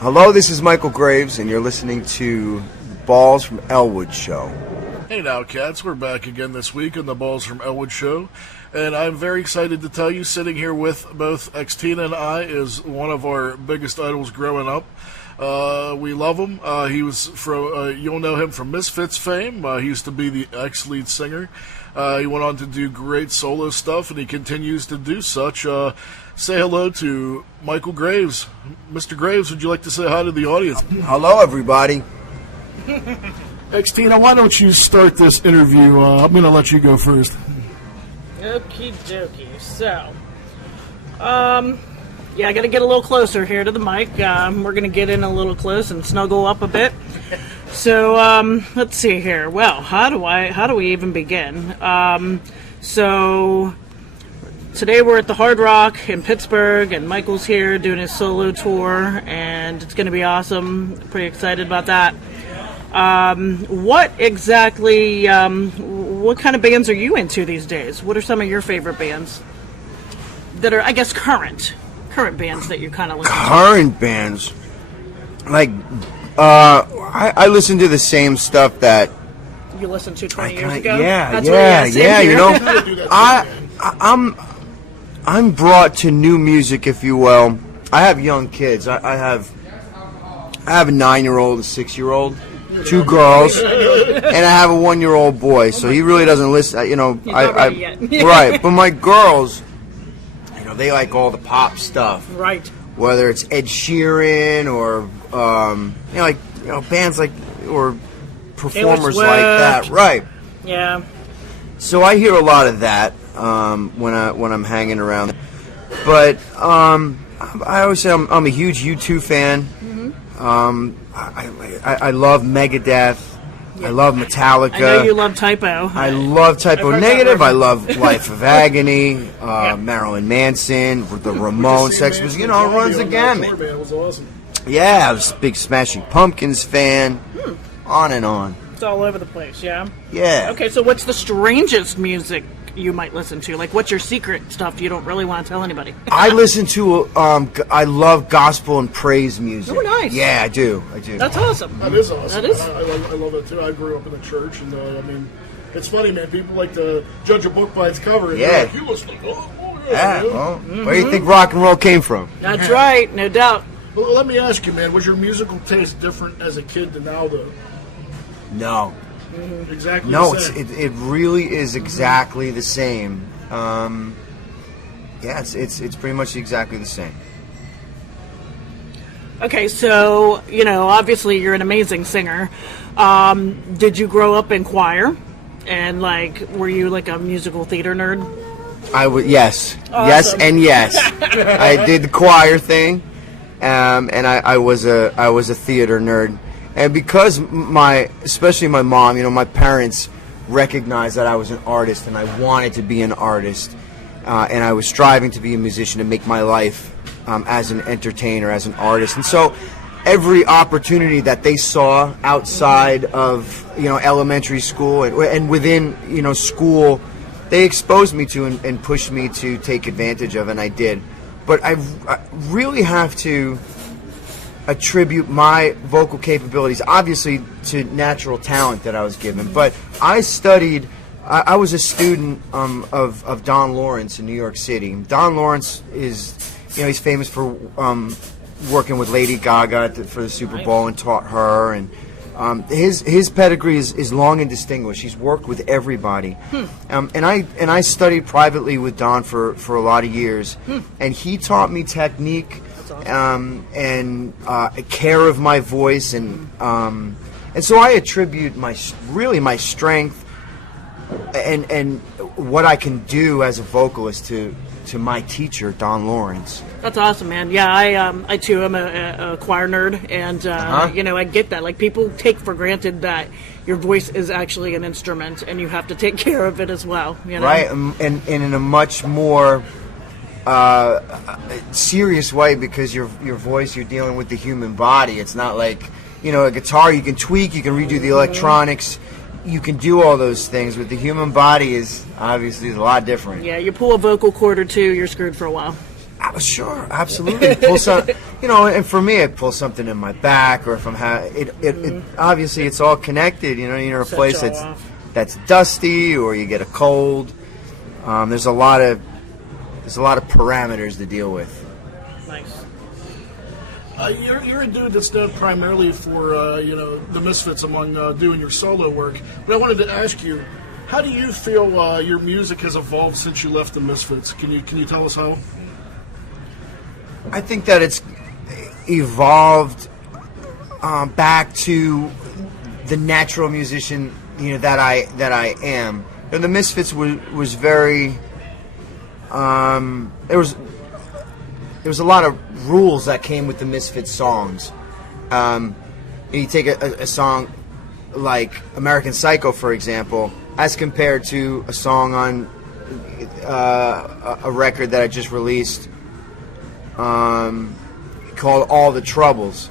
Hello, this is Michale Graves, and you're listening to Balls from Ellwood show. Hey now, cats, we're back again this week on the Balls from Ellwood show, and I'm very excited to tell you, sitting here with both XTina and I is one of our biggest idols growing up. We love him. He was from, you'll know him from Misfits fame. He used to be the ex-lead singer. He went on to do great solo stuff, and he continues to do such. Say hello to Michale Graves. Mr. Graves, would you like to say hi to the audience? Hello, everybody. XTina, why don't you start this interview? I'm going to let you go first. Okie dokie. So, yeah, I got to get a little closer here to the mic. We're going to get in a little close and snuggle up a bit. So, let's see here. Well, how do we even begin? So today we're at the Hard Rock in Pittsburgh, and Michael's here doing his solo tour, and it's going to be awesome. Pretty excited about that. What exactly, what kind of bands are you into these days? What are some of your favorite bands that are, I guess, current bands that you kind of listen to? Current bands? Like, I listen to the same stuff that you listened to 20 years ago? Yeah, That's yeah, you know, I'm brought to new music, if you will. I have young kids. I have a 9-year-old, a 6-year-old. 2 girls, and I have a 1-year-old boy, so he really doesn't listen. You know, He's not ready yet. Right. But my girls, you know, they like all the pop stuff, right? Whether it's Ed Sheeran or bands like or performers like that, right? Yeah. So I hear a lot of that when I'm hanging around, but I always say I'm a huge U2 fan. I love Megadeth. Yeah. I love Metallica. I know you love Typo. I love Typo Negative. I love Life of Agony, Marilyn Manson, the Ramones, Sex Pistols. You know, it runs the gamut. It was awesome. Yeah, I was a big Smashing Pumpkins fan. On and on. It's all over the place, yeah? Yeah. Okay, so what's the strangest music you might listen to? Like, what's your secret stuff you don't really want to tell anybody? I listen to, I love gospel and praise music. Oh, nice. Yeah, I do. That's awesome. That is awesome. That is. I love it too. I grew up in the church, and I mean, it's funny, man. People like to judge a book by its cover. And yeah. Like, you listen to, yeah. Well, where do you think rock and roll came from? That's right, no doubt. Well, let me ask you, man. Was your musical taste different as a kid than now, though? No. Exactly. No, the same. it really is exactly the same. Yeah, it's pretty much exactly the same. Okay, so, you know, obviously you're an amazing singer. Did you grow up in choir? And, like, were you, like, a musical theater nerd? Yes. Awesome. Yes and yes. I did the choir thing, and I was a theater nerd. And because especially my mom, you know, my parents recognized that I was an artist and I wanted to be an artist, and I was striving to be a musician to make my life as an entertainer, as an artist. And so every opportunity that they saw outside of, you know, elementary school and within, you know, school, they exposed me to and pushed me to take advantage of, and I did. But I really have to attribute my vocal capabilities, obviously, to natural talent that I was given. But I studied, I was a student of Don Lawrence in New York City. Don Lawrence is, you know, he's famous for working with Lady Gaga for the Super Bowl and taught her. And his pedigree is long and distinguished. He's worked with everybody. And I studied privately with Don for a lot of years. And he taught me technique, and care of my voice, and so I attribute my strength and what I can do as a vocalist to my teacher, Don Lawrence. That's awesome, man. Yeah, I too am a choir nerd, and you know, I get that. Like, people take for granted that your voice is actually an instrument, and you have to take care of it as well. You know? Right, and in a much more serious way, because your voice, you're dealing with the human body. It's not like, you know, a guitar you can tweak, you can redo the electronics, you can do all those things, but the human body is obviously a lot different. Yeah, you pull a vocal cord or two, you're screwed for a while. Sure, absolutely. Pull some, and for me, I pull something in my back, or if I'm it obviously it's all connected. You're in a place that's dusty, or you get a cold. There's a lot of parameters to deal with. Nice. You're a dude that's known primarily for the Misfits among doing your solo work. But I wanted to ask you, how do you feel your music has evolved since you left the Misfits? Can you tell us how? I think that it's evolved back to the natural musician that I am. The Misfits was very. There was a lot of rules that came with the Misfits songs. You take a song like American Psycho, for example, as compared to a song on a record that I just released called All the Troubles.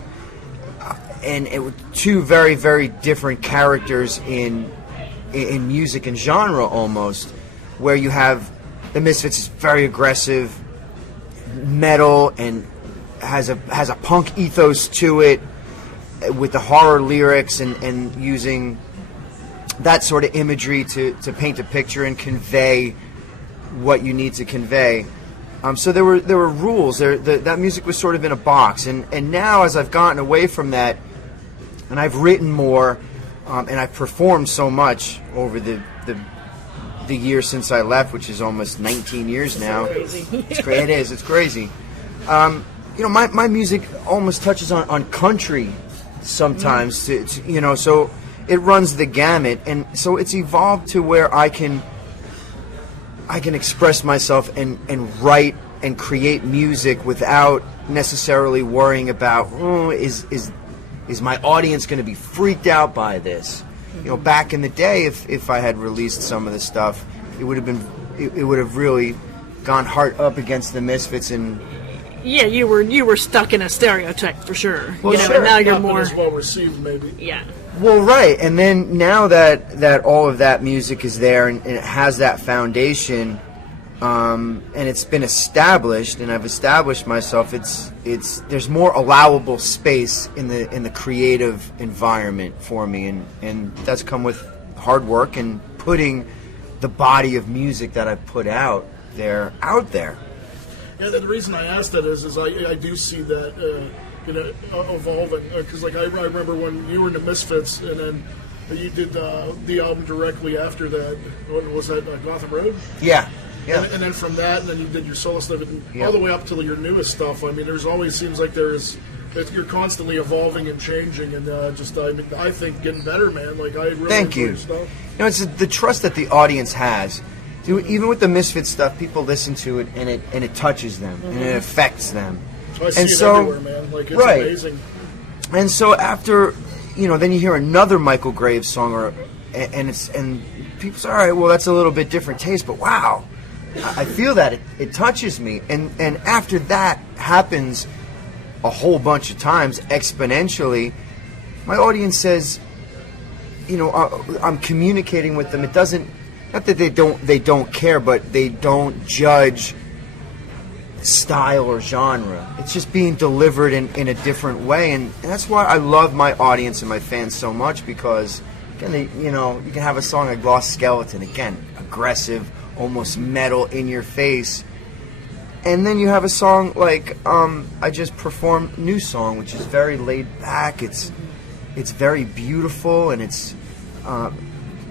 And it was two very, very different characters in music and genre almost, where you have the Misfits is very aggressive metal and has a punk ethos to it, with the horror lyrics and using that sort of imagery to paint a picture and convey what you need to convey. So there were rules. That music was sort of in a box, and now as I've gotten away from that, and I've written more, and I've performed so much over the year since I left, which is almost 19 years now. It's crazy. It is. It's crazy. My music almost touches on country sometimes. So it runs the gamut, and so it's evolved to where I can express myself and write and create music without necessarily worrying about is my audience going to be freaked out by this. Back in the day, if I had released some of the stuff, it would have really gone hard up against the Misfits. And yeah, you were stuck in a stereotype for sure. Well, sure. And now you're more as well received, maybe. Yeah. Well, right, and then now that all of that music is there and it has that foundation, and it's been established, and I've established myself. There's more allowable space in the creative environment for me, and that's come with hard work and putting the body of music that I've put out there. Yeah, the reason I asked that is I do see that evolving, because I remember when you were in the Misfits, and then you did the album directly after that. What was that, Gotham Road? Yeah. Yeah. And then from that, and then you did your solo stuff, and all the way up to your newest stuff. I mean, there's always seems like you're constantly evolving and changing, and I think getting better, man. Like I really Thank enjoy you. Your stuff. It's the trust that the audience has. Even with the Misfits stuff, people listen to it and it touches them and it affects them. I see it everywhere, man. Like it's amazing. And so after, then you hear another Michale Graves song, and people say, all right, well that's a little bit different taste, but wow. I feel that it touches me, and after that happens a whole bunch of times exponentially, my audience says, I'm communicating with them. It doesn't, not that they don't care, but they don't judge style or genre. It's just being delivered in a different way, and that's why I love my audience and my fans so much, because again, you can have a song like Lost Skeleton, again, aggressive, almost metal, in your face, and then you have a song like I just performed New Song, which is very laid back. It's very beautiful, and it's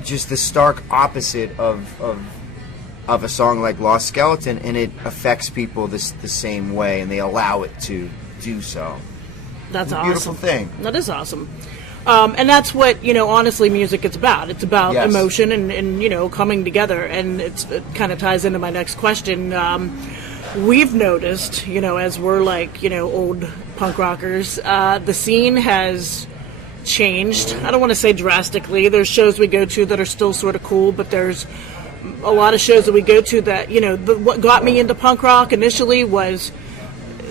just the stark opposite of a song like Lost Skeleton, and it affects people the same way, and they allow it to do so. That's awesome. Beautiful thing. That is awesome. And that's what, honestly, music is about. It's about emotion and coming together. And it kind of ties into my next question. We've noticed, as we're like, old punk rockers, the scene has changed. I don't want to say drastically. There's shows we go to that are still sort of cool, but there's a lot of shows that we go to that, what got me into punk rock initially was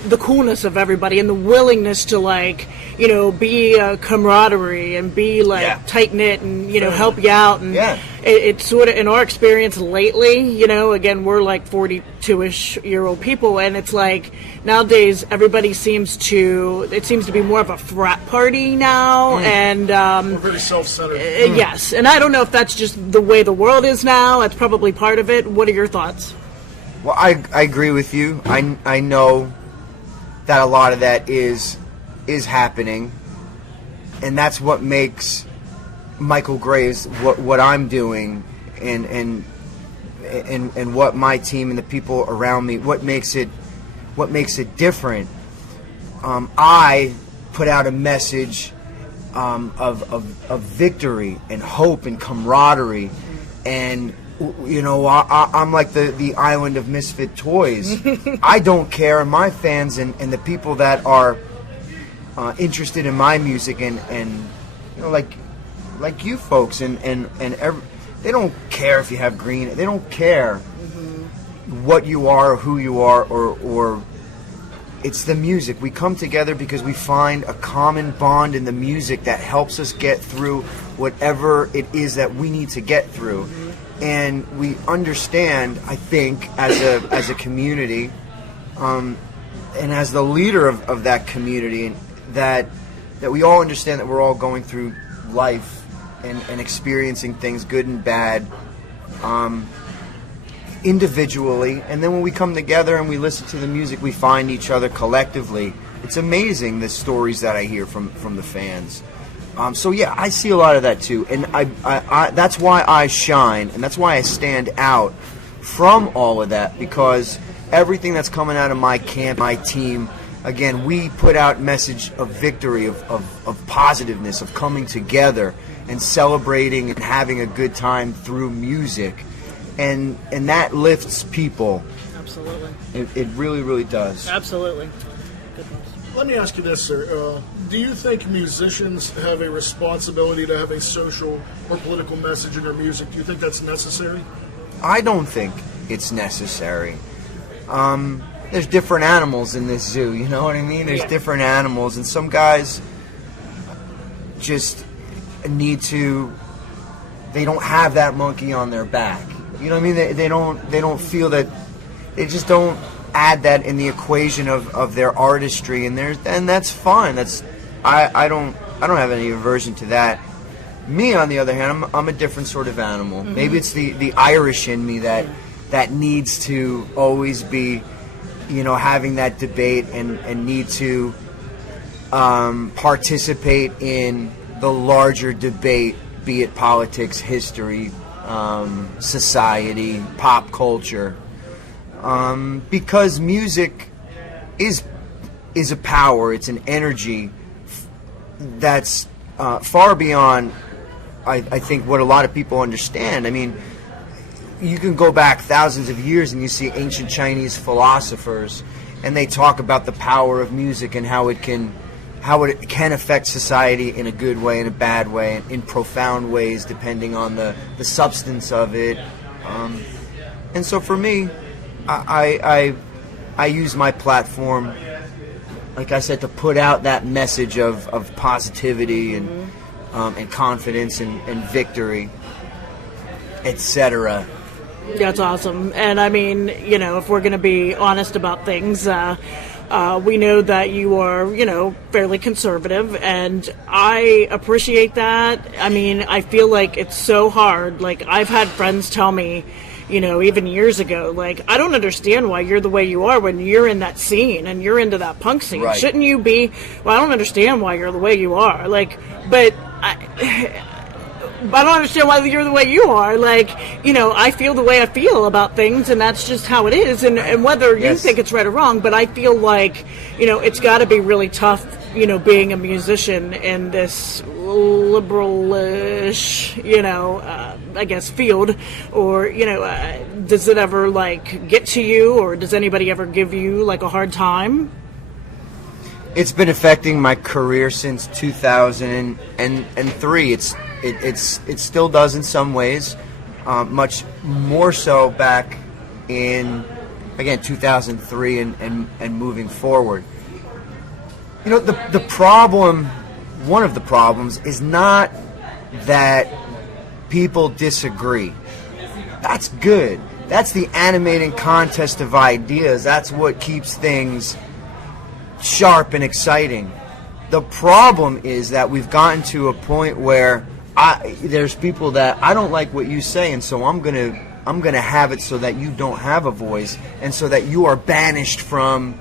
the coolness of everybody and the willingness to, like, you know, be camaraderie and be like tight knit and, you know, help you out. And it's sort of, in our experience lately, you know, again, we're like 42-ish-year-old people, and it's like nowadays everybody seems to be more of a frat party now, and we're very self-centered. Yes, and I don't know if that's just the way the world is now. That's probably part of it. What are your thoughts? Well, I agree with you. I know that a lot of that is happening, and that's what makes Michale Graves what I'm doing, and what my team and the people around me, what makes it different. I put out a message of victory and hope and camaraderie, and you know, I'm like the island of misfit toys. I don't care, and my fans and the people that are interested in my music and you know, like you folks and they don't care if you have green. They don't care what you are, or who you are, or it's the music. We come together because we find a common bond in the music that helps us get through whatever it is that we need to get through. And we understand, I think, as a community, and as the leader of that community, that we all understand that we're all going through life and experiencing things, good and bad, individually. And then when we come together and we listen to the music, we find each other collectively. It's amazing, the stories that I hear from the fans. So yeah, I see a lot of that too, and I that's why I shine, and that's why I stand out from all of that, because everything that's coming out of my camp, my team, again, we put out message of victory, of positiveness, of coming together and celebrating and having a good time through music, and that lifts people. Absolutely. It really, really does. Absolutely. Let me ask you this, sir. Do you think musicians have a responsibility to have a social or political message in their music? Do you think that's necessary? I don't think it's necessary. There's different animals in this zoo, you know what I mean? There's different animals, and some guys just need to, they don't have that monkey on their back. You know what I mean? They don't feel that, they just don't add that in the equation of their artistry, and that's fine. I don't have any aversion to that. Me, on the other hand, I'm a different sort of animal. Maybe it's the Irish in me that needs to always be, you know, having that debate and need to participate in the larger debate, be it politics, history, society, pop culture. Because music is a power, it's an energy that's far beyond, I think, what a lot of people understand. I mean, you can go back thousands of years and you see ancient Chinese philosophers, and they talk about the power of music and how it can affect society in a good way, in a bad way, in profound ways, depending on the substance of it. And so for me, I use my platform, like I said, to put out that message of positivity and confidence and victory, etc. That's awesome. And I mean, you know, if we're going to be honest about things, we know that you are, you know, fairly conservative, and I appreciate that. I mean, I feel like it's so hard. Like, I've had friends tell me, you know, even years ago, like, I don't understand why you're the way you are when you're in that scene and you're into that punk scene. Right. Shouldn't you be? Well, I don't understand why you're the way you are. Like, but I don't understand why you're the way you are. Like, you know, I feel the way I feel about things, and that's just how it is. And whether you think it's right or wrong, but I feel like, you know, it's got to be really tough, you know, being a musician in this liberalish, you know, I guess, field. Or, you know, does it ever, like, get to you, or does anybody ever give you, like, a hard time? It's been affecting my career since 2003. It still does in some ways, much more so back in again, 2003 and moving forward. You know, the problem, one of the problems, is not that people disagree. That's good. That's the animating contest of ideas. That's what keeps things sharp and exciting. The problem is that we've gotten to a point where there's people that I don't like what you say, and so I'm gonna have it so that you don't have a voice, and so that you are banished from.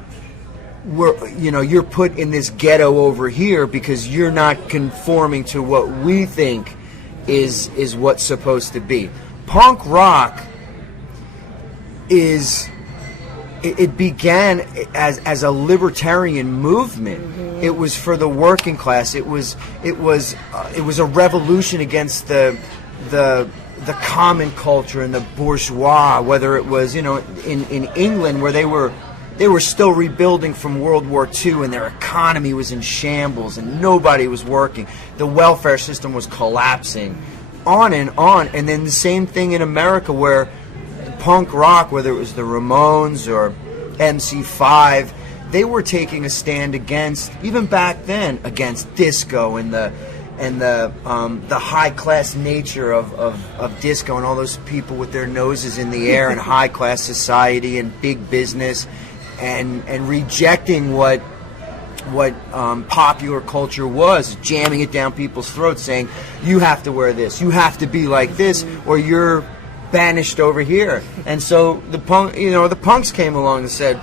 You're put in this ghetto over here because you're not conforming to what we think is what's supposed to be. Punk rock it began as a libertarian movement. Mm-hmm. It was for the working class. It was a revolution against the common culture and the bourgeois. Whether it was in England, where they were still rebuilding from World War II, and their economy was in shambles and nobody was working. The welfare system was collapsing. On. And then the same thing in America, where punk rock, whether it was the Ramones or MC5, they were taking a stand against, even back then, against disco and the high class nature of disco, and all those people with their noses in the air and high class society and big business, and rejecting what popular culture was, jamming it down people's throats, saying, you have to wear this, you have to be like this, or you're banished over here. And so the punks came along and said,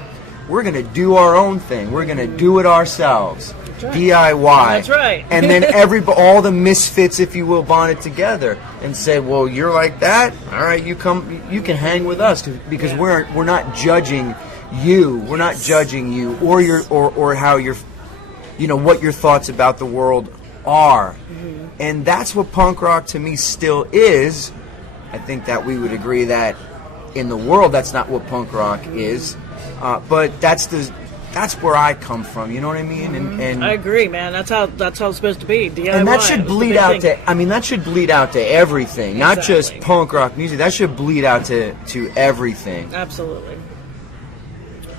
we're going to do our own thing, we're going to do it ourselves. That's right. DIY. That's right. And then all the misfits, if you will, bonded together and said, well, you're like that, all right, you can hang with us, because we're not judging you, we're not judging you or how you're, what your thoughts about the world are. Mm-hmm. And that's what punk rock to me still is. I think that we would agree that in the world that's not what punk rock is, but that's where I come from. You know what I mean? Mm-hmm. And I agree, man. That's how it's supposed to be. DIY. And that should bleed out to. I mean, that should bleed out to everything, not just punk rock music. That should bleed out to everything. Absolutely.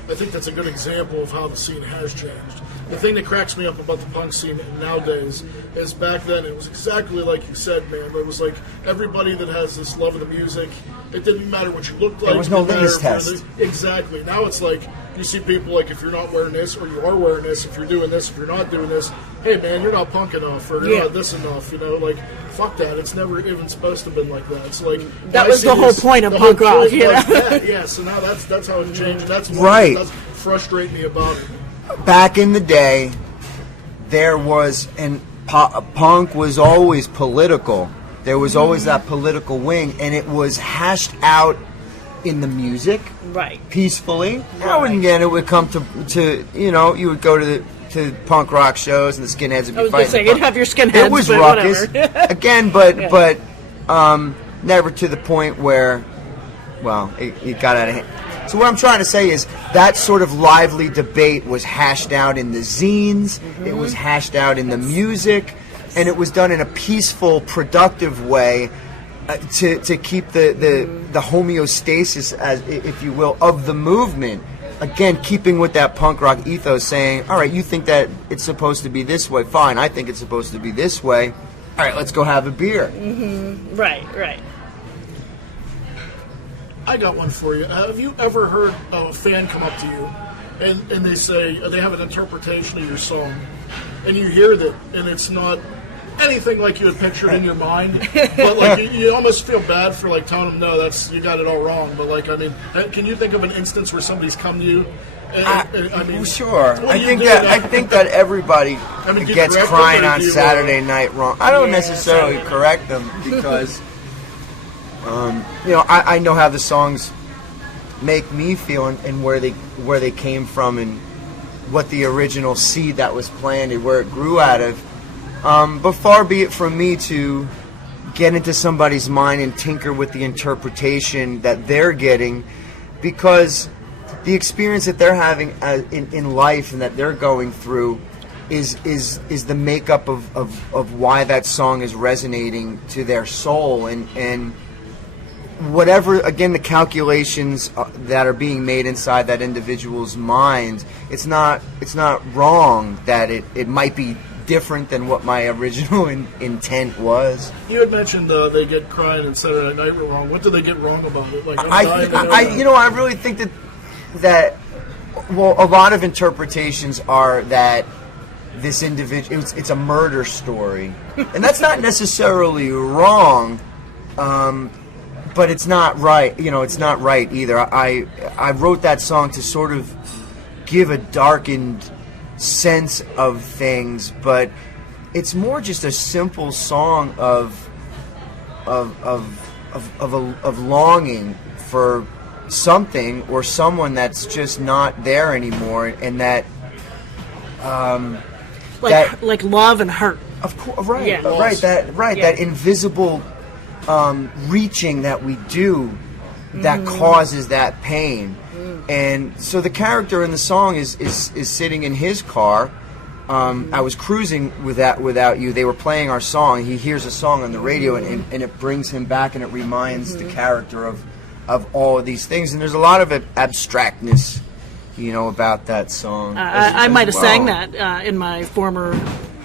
I think that's a good example of how the scene has changed. The thing that cracks me up about the punk scene nowadays is back then it was exactly like you said, man. It was like everybody that has this love of the music, it didn't matter what you looked like. There was no litmus test. Exactly. Now it's like you see people like, if you're not wearing this, or you are wearing this, if you're doing this, if you're not doing this, hey man, you're not punk enough, or you're not this enough, like, fuck that. It's never even supposed to have been like that. It's like that was the whole point of punk rock, yeah, so now that's how it's changed, and that's that's frustrating me about it. Back in the day, there was, and punk was always political. There was always that political wing, and it was hashed out in the music, right? Peacefully. Right. And again, it would come to you would go to punk rock shows, and the skinheads would be fighting. I was going to say, you'd have your skinheads. It was ruckus again, but never to the point where, it got out of hand. So what I'm trying to say is that sort of lively debate was hashed out in the zines, it was hashed out in the music, and it was done in a peaceful, productive way to keep the homeostasis, as if you will, of the movement. Again, keeping with that punk rock ethos, saying, all right, you think that it's supposed to be this way, fine, I think it's supposed to be this way, all right, let's go have a beer. Mm-hmm. Right. I got one for you. Have you ever heard a fan come up to you and they say they have an interpretation of your song, and you hear that, and it's not anything like you had pictured in your mind, but like you almost feel bad for like telling them, no, you got it all wrong. But like, I mean, can you think of an instance where somebody's come to you? Sure. I think that everybody gets crying on Saturday night wrong. I don't necessarily correct them, because I know how the songs make me feel, and where they came from, and what the original seed that was planted, where it grew out of. But far be it from me to get into somebody's mind and tinker with the interpretation that they're getting, because the experience that they're having in life and that they're going through is the makeup of why that song is resonating to their soul, and whatever, again, the calculations that are being made inside that individual's mind, it's not wrong that it might be different than what my original intent was. You had mentioned they get crying in Saturday Night wrong. What do they get wrong about it? Like, I really think that well, a lot of interpretations are that this individual, it's a murder story, and that's not necessarily wrong, but it's not right. It's not right either. I wrote that song to sort of give a darkened sense of things, but it's more just a simple song of longing for something or someone that's just not there anymore, and that like love and hurt. Of course, right, Yeah. that invisible reaching that we do that causes that pain. And so the character in the song is sitting in his car. I was cruising without you. They were playing our song. He hears a song on the radio, and it brings him back, and it reminds the character of all of these things. And there's a lot of abstractness, about that song. I might have sang that in my former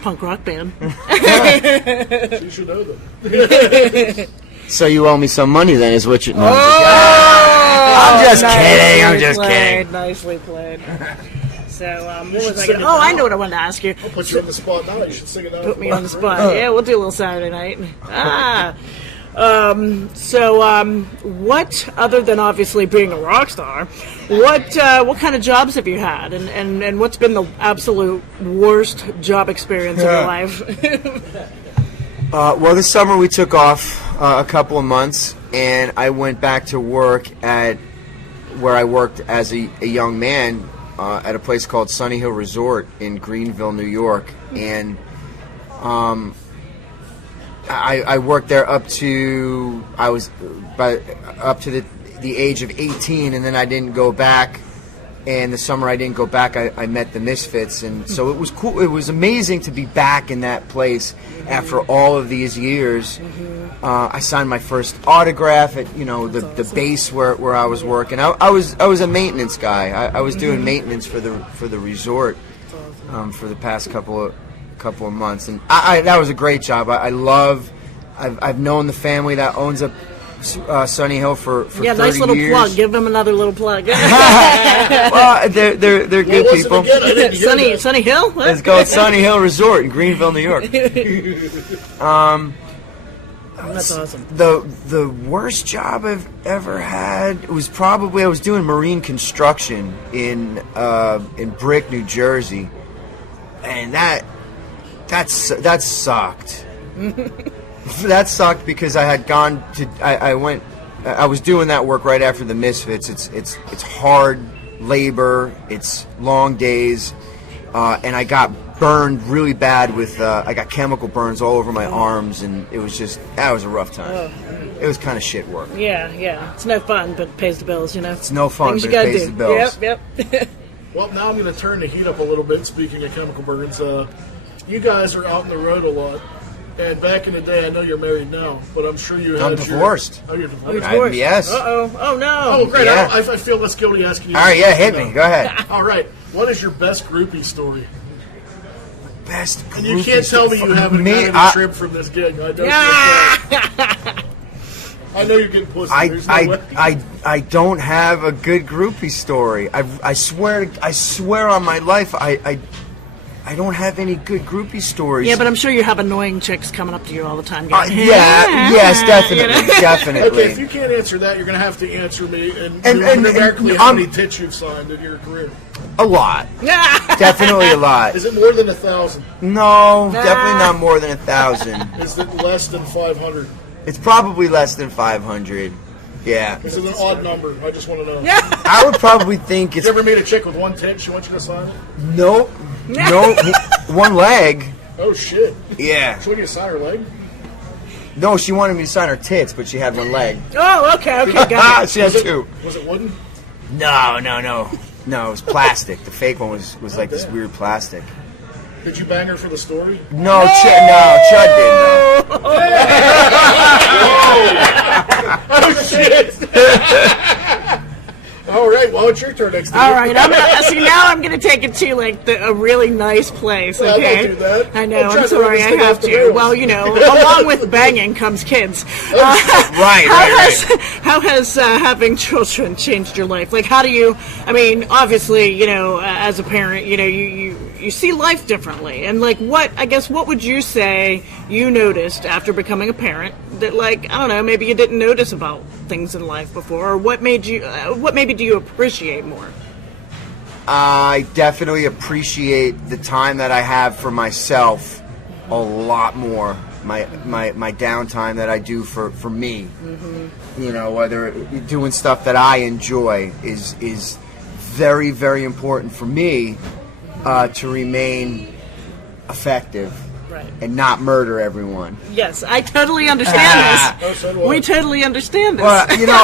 punk rock band. You should know that. So you owe me some money then, is what you... No, I'm just kidding. I'm just kidding. Nicely played. So, what was I going to... Oh, I know what I wanted to ask you. I'll put you on the spot now. You should sing it now. Put me on the spot. Yeah, we'll do a little Saturday night. What, other than obviously being a rock star, what kind of jobs have you had, and what's been the absolute worst job experience of your life? Well, this summer we took off a couple of months, and I went back to work at where I worked as a young man at a place called Sunny Hill Resort in Greenville, New York, and I worked there up to the age of 18, and then I didn't go back. And the summer I didn't go back, I met the Misfits, and so it was cool. It was amazing to be back in that place after all of these years. I signed my first autograph at the base where I was working. I was a maintenance guy. I was doing maintenance for the resort for the past couple of months, and that was a great job. I've known the family that owns Sunny Hill for 30 years. Nice little plug. Give them another little plug. Well, they're good people. Sunny Hill? What? It's called Sunny Hill Resort in Greenville, New York. That's awesome. The worst job I've ever had was probably I was doing marine construction in Brick, New Jersey, and that sucked. That sucked because I had gone to I was doing that work right after the Misfits. It's hard labor, it's long days, and I got burned really bad with I got chemical burns all over my arms, and that was a rough time. It was kind of shit work. Yeah, it's no fun, but it pays the bills, It's no fun, Things but you it gotta pays do. the bills. Yep. Well, now I'm going to turn the heat up a little bit. Speaking of chemical burns, you guys are out on the road a lot. And back in the day, I know you're married now, but I'm sure you had I'm divorced. Oh, you're divorced? Yes. Uh-oh. Oh, no. Oh, great. Yeah. I feel less guilty asking you. All right, yeah, hit me. Go ahead. All right. What is your best groupie story? Best groupie And you can't tell me you haven't gotten a trip from this gig. I know you're getting pussy. There's no way. I don't have a good groupie story. I swear on my life, I don't have any good groupie stories. Yeah, but I'm sure you have annoying chicks coming up to you all the time. Yes, definitely, definitely. Okay, if you can't answer that, you're going to have to answer me and numerically how many tits you've signed in your career. A lot. Definitely a lot. Is it more than 1,000? No, definitely not more than 1,000. Is it less than 500? It's probably less than 500. Yeah. Is it an odd number? I just want to know. I would probably think it's... You ever meet a chick with one tit she wants you to sign it? Nope. No, one leg. Oh, shit. Yeah. She wanted you to sign her leg? No, she wanted me to sign her tits, but she had one leg. Oh, okay, got it. She had two. Was it wooden? No, it was plastic. The fake one was like this weird plastic. Did you bang her for the story? No, Chud did, though. Oh, shit. it's your turn next. All right, I'm gonna see now. I'm gonna take it to like a really nice place. Well, Okay, I don't do that. I know. I'm I'm sorry. I have to. Well, you know, along with banging comes kids. Right. How has having children changed your life? Like, how do you? I mean, obviously, you know, as a parent, you know, you see life differently. And like, what would you say you noticed after becoming a parent that, like, I don't know, maybe you didn't notice about things in life before, or what maybe do you appreciate more? I definitely appreciate the time that I have for myself a lot more. My downtime that I do for me. Mm-hmm. You know, whether doing stuff that I enjoy is very, very important for me to remain effective. Right. And not murder everyone. Yes, I totally understand this. We totally understand this. Well, you know,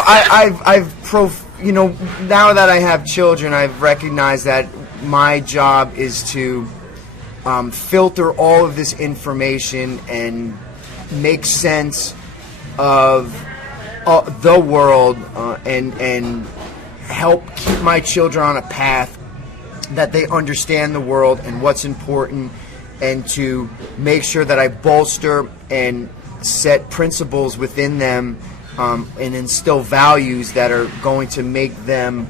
you know, now that I have children, I've recognized that my job is to filter all of this information and make sense of the world and help keep my children on a path that they understand the world and what's important, and to make sure that I bolster and set principles within them and instill values that are going to make them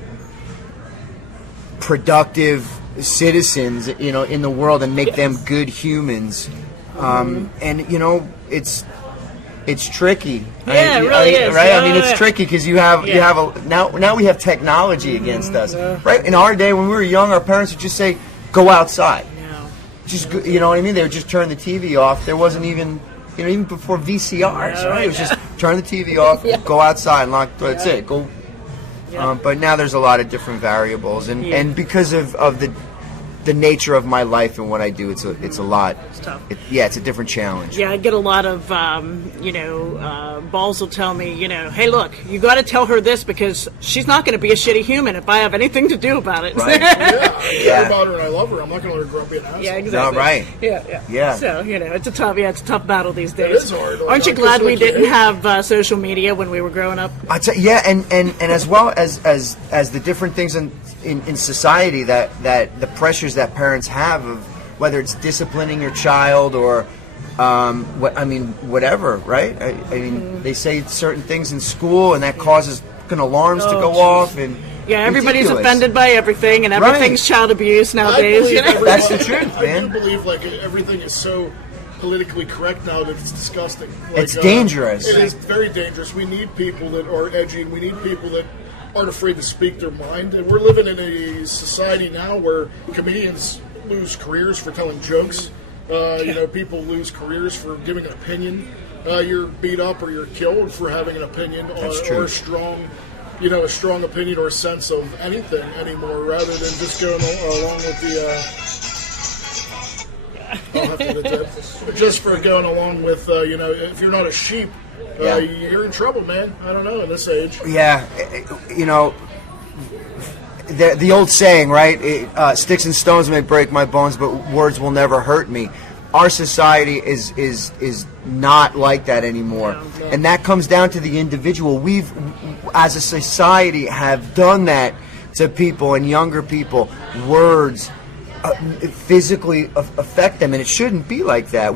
productive citizens, you know, in the world, and make them good humans. And you know, it's tricky. Yeah, it really is. Right? Yeah, I mean, it's tricky because you have now we have technology against us. Right? In our day, when we were young, our parents would just say, "Go outside." Just, you know what I mean? They would just turn the TV off. There wasn't even, you know, even before VCRs, right? It was just turn the TV off, go outside, and lock. That's it. Go. But now there's a lot of different variables, and because of the nature of my life and what I do, it's a lot. It's tough. It's a different challenge. Yeah, I get a lot of, Balls will tell me, you know, hey, look, you got to tell her this because she's not going to be a shitty human if I have anything to do about it. Right. I care about her and I love her. I'm not going to let her grow up being an asshole. Yeah, exactly. No, right. Yeah. So, you know, it's a tough battle these days. It is hard. Aren't you glad we didn't have social media when we were growing up? And as well as the different things in society that the pressures that parents have of whether it's disciplining your child or whatever, right? I mean, they say certain things in school and that causes alarms to go off, and everybody's offended by everything, and everything's child abuse nowadays. You know? That's the truth, man. I do believe like everything is so politically correct now that it's disgusting. Like, it's dangerous. It is very dangerous. We need people that are edgy, and we need people that aren't afraid to speak their mind. And we're living in a society now where comedians lose careers for telling jokes. You know, people lose careers for giving an opinion. You're beat up or you're killed for having an opinion or a strong opinion or a sense of anything anymore, rather than just going along with just for going along with if you're not a sheep, you're in trouble, man. I don't know in this age. Yeah, you know. The old saying, right? Sticks and stones may break my bones, but words will never hurt me. Our society is not like that anymore, and that comes down to the individual. We've, as a society, have done that to people and younger people. Words physically affect them, and it shouldn't be like that.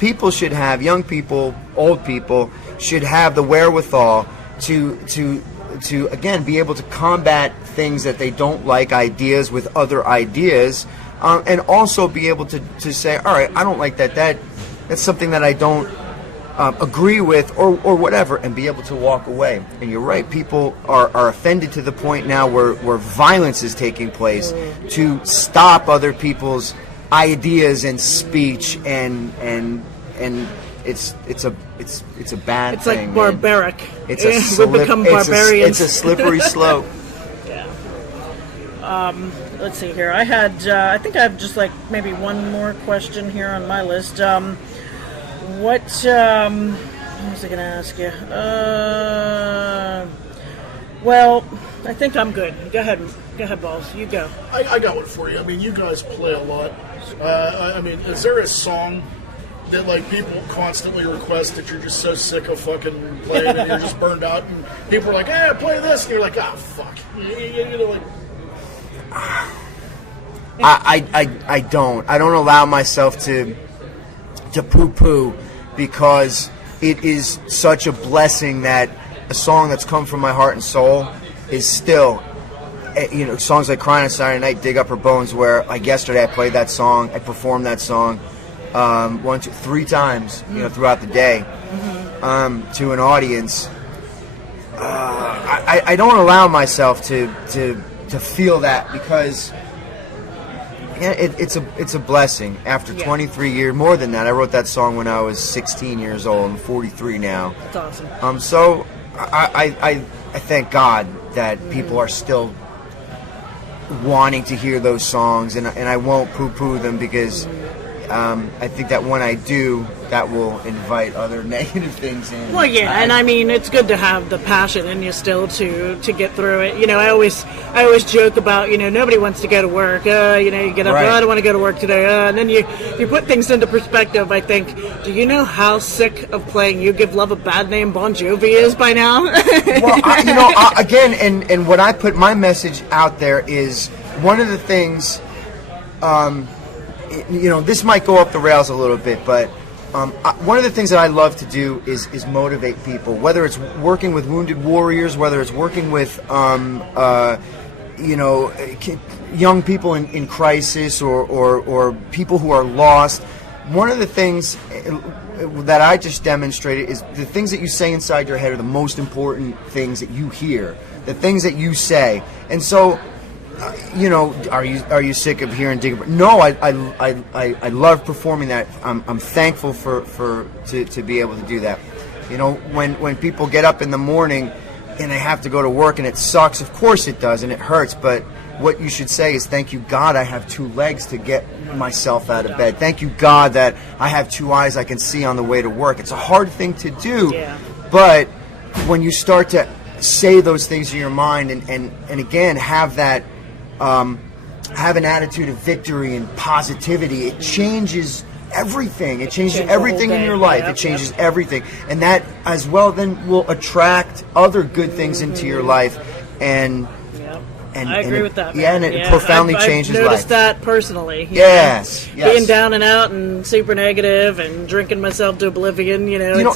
People should have, young people, old people should have the wherewithal to again be able to combat things that they don't like, ideas with other ideas, and also be able to say, all right, I don't like that. That's something that I don't agree with, or whatever, and be able to walk away. And you're right, people are offended to the point now where violence is taking place to stop other people's ideas and speech, and it's a bad it's thing. Like barbaric. It's we've become barbarians. It's a slippery slope. Let's see here. I think I have just like maybe one more question here on my list. What was I going to ask you? Well, I think I'm good. Go ahead, Balls. You go. I got one for you. I mean, you guys play a lot. I mean, is there a song that like people constantly request that you're just so sick of fucking playing and you're just burned out, and people are like, "Hey, play this," and you're like, "Ah, fuck," you know, like. I don't allow myself to poo-poo, because it is such a blessing that a song that's come from my heart and soul is still, you know, songs like "Crying on Saturday Night," "Dig Up Her Bones," where like yesterday I played that song, I performed that song 1, 2, 3 times, you know, throughout the day to an audience. I don't allow myself to feel that, because yeah, it's a blessing. After 23 years, more than that, I wrote that song when I was 16 years old. I'm 43 now. That's awesome. So I thank God that people are still wanting to hear those songs, and I won't poo-poo them, because I think that when I do, that will invite other negative things in. Well, yeah, and I mean, it's good to have the passion in you still to get through it. You know, I always joke about, you know, nobody wants to go to work. You know, you get up, Right. "Oh, I don't want to go to work today. And then you put things into perspective. I think, do you know how sick of playing "You Give Love a Bad Name" Bon Jovi is by now? Well, you know, again, and when I put my message out there is one of the things. You know, this might go off the rails a little bit, but one of the things that I love to do is motivate people, whether it's working with wounded warriors, whether it's working with you know, young people in crisis, or people who are lost. One of the things that I just demonstrated is the things that you say inside your head are the most important things that you hear, the things that you say. And so, you know, are you sick of hearing Dig? No, I love performing that. I'm thankful to be able to do that. You know, when people get up in the morning and they have to go to work and it sucks, of course it does, and it hurts, but what you should say is, "Thank you, God, I have 2 legs to get myself out of bed. Thank you, God, that I have 2 eyes I can see on the way to work." It's a hard thing to do, but when you start to say those things in your mind and again have that have an attitude of victory and positivity, it changes everything. It changes everything in your life. It changes everything, and that as well then will attract other good things into your life, and I agree with that. Yeah, and it profoundly changes life. I've noticed that personally. Yes. Being down and out and super negative and drinking myself to oblivion, you know,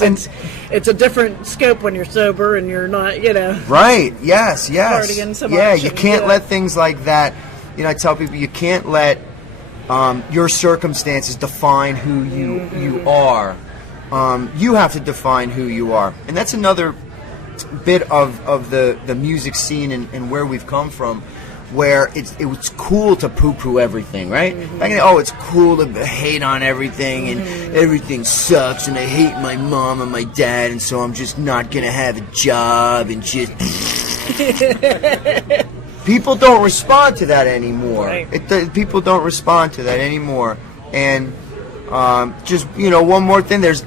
it's a different scope when you're sober and you're not, you know. Right, yes. Partying so much. Yeah, you can't let things like that, you know, I tell people you can't let your circumstances define who you are. You have to define who you are. And that's another bit of the music scene and where we've come from, where it was cool to poo-poo everything, right? Back in the, it's cool to hate on everything, and everything sucks, and I hate my mom and my dad, and so I'm just not gonna have a job, and just people don't respond to that anymore. Right. People don't respond to that anymore. And just, you know, one more thing, there's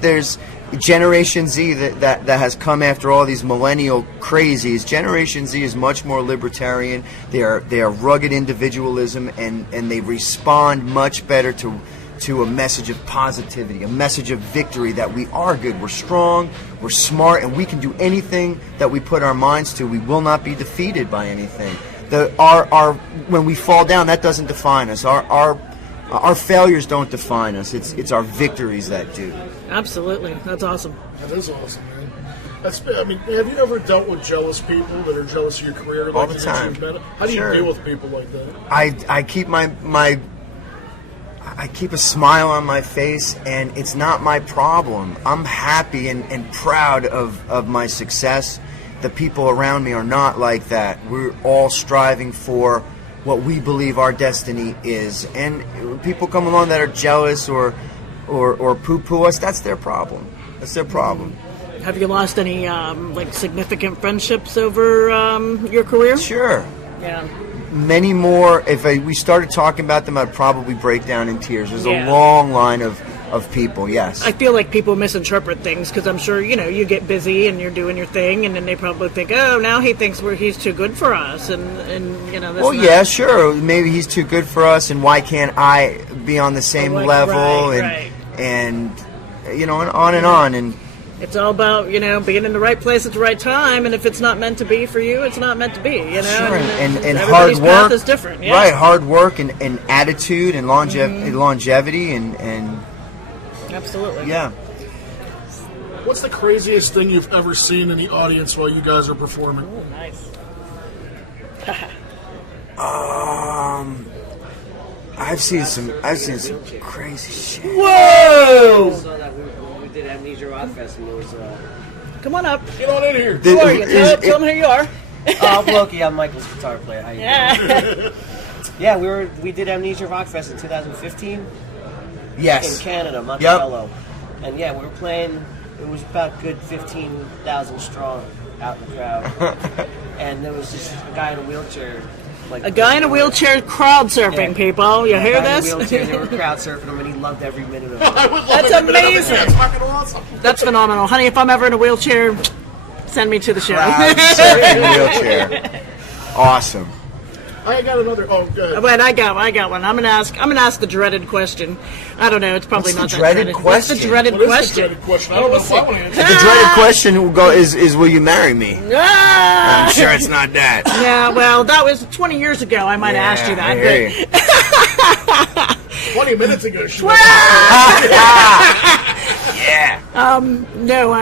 Generation Z that has come after all these millennial crazies. Generation Z is much more libertarian. They are rugged individualism, and they respond much better to a message of positivity, a message of victory, that we are good, we're strong, we're smart, and we can do anything that we put our minds to. We will not be defeated by anything. When we fall down, that doesn't define us. Our failures don't define us. It's our victories that do. Absolutely. That's awesome. That is awesome, man. I mean, have you ever dealt with jealous people that are jealous of your career? All the time. How do you deal with people like that? I keep I keep a smile on my face, and it's not my problem. I'm happy and proud of my success. The people around me are not like that. We're all striving for what we believe our destiny is, and people come along that are jealous or poo-poo us. That's their problem. That's their problem. Have you lost any like significant friendships over your career? Sure. Yeah. Many more. If we started talking about them, I'd probably break down in tears. There's a long line of people. Yes. I feel like people misinterpret things, because I'm sure, you know, you get busy and you're doing your thing, and then they probably think, oh, now he thinks he's too good for us, and you know. Well, yeah, sure. Maybe he's too good for us, and why can't I be on the same level? Right. And and on and on. And it's all about, being in the right place at the right time, and if it's not meant to be for you, it's not meant to be, Sure, and hard everybody's work path is different. Yeah. Right, hard work and attitude and longevity and absolutely. yeah. What's the craziest thing you've ever seen in the audience while you guys are performing? Oh, nice. I've seen some crazy shit. Whoa! I saw that we did Amnesia Rock Fest, and it was. Come on up. Get on in here. Who are you? Tell me who you are. I'm Loki. I'm Michael's guitar player. How you doing? Yeah. Yeah, we did Amnesia Rock Fest in 2015 Yes. in Canada, Montreal. And yeah, we were playing. It was about good 15,000 strong out in the crowd, and there was just a guy in a wheelchair. A guy in a wheelchair crowd surfing, people. You hear this? In a wheelchair, they were crowd surfing him, and he loved every minute of it. That's amazing. That's fucking awesome. That's phenomenal. Honey, if I'm ever in a wheelchair, send me to the show. Surfing wheelchair. Awesome. I got another. Oh, good. But I got one. I'm gonna ask the dreaded question. I don't know. It's probably What's not the that dreaded dreaded. What's the question? dreaded What is question? the dreaded question? I don't know if I want to answer. The dreaded question is will you marry me? Ah! I'm sure it's not that. Yeah, well, that was 20 years ago. I might have asked you that. I hear you. 20 minutes ago, she Yeah. No,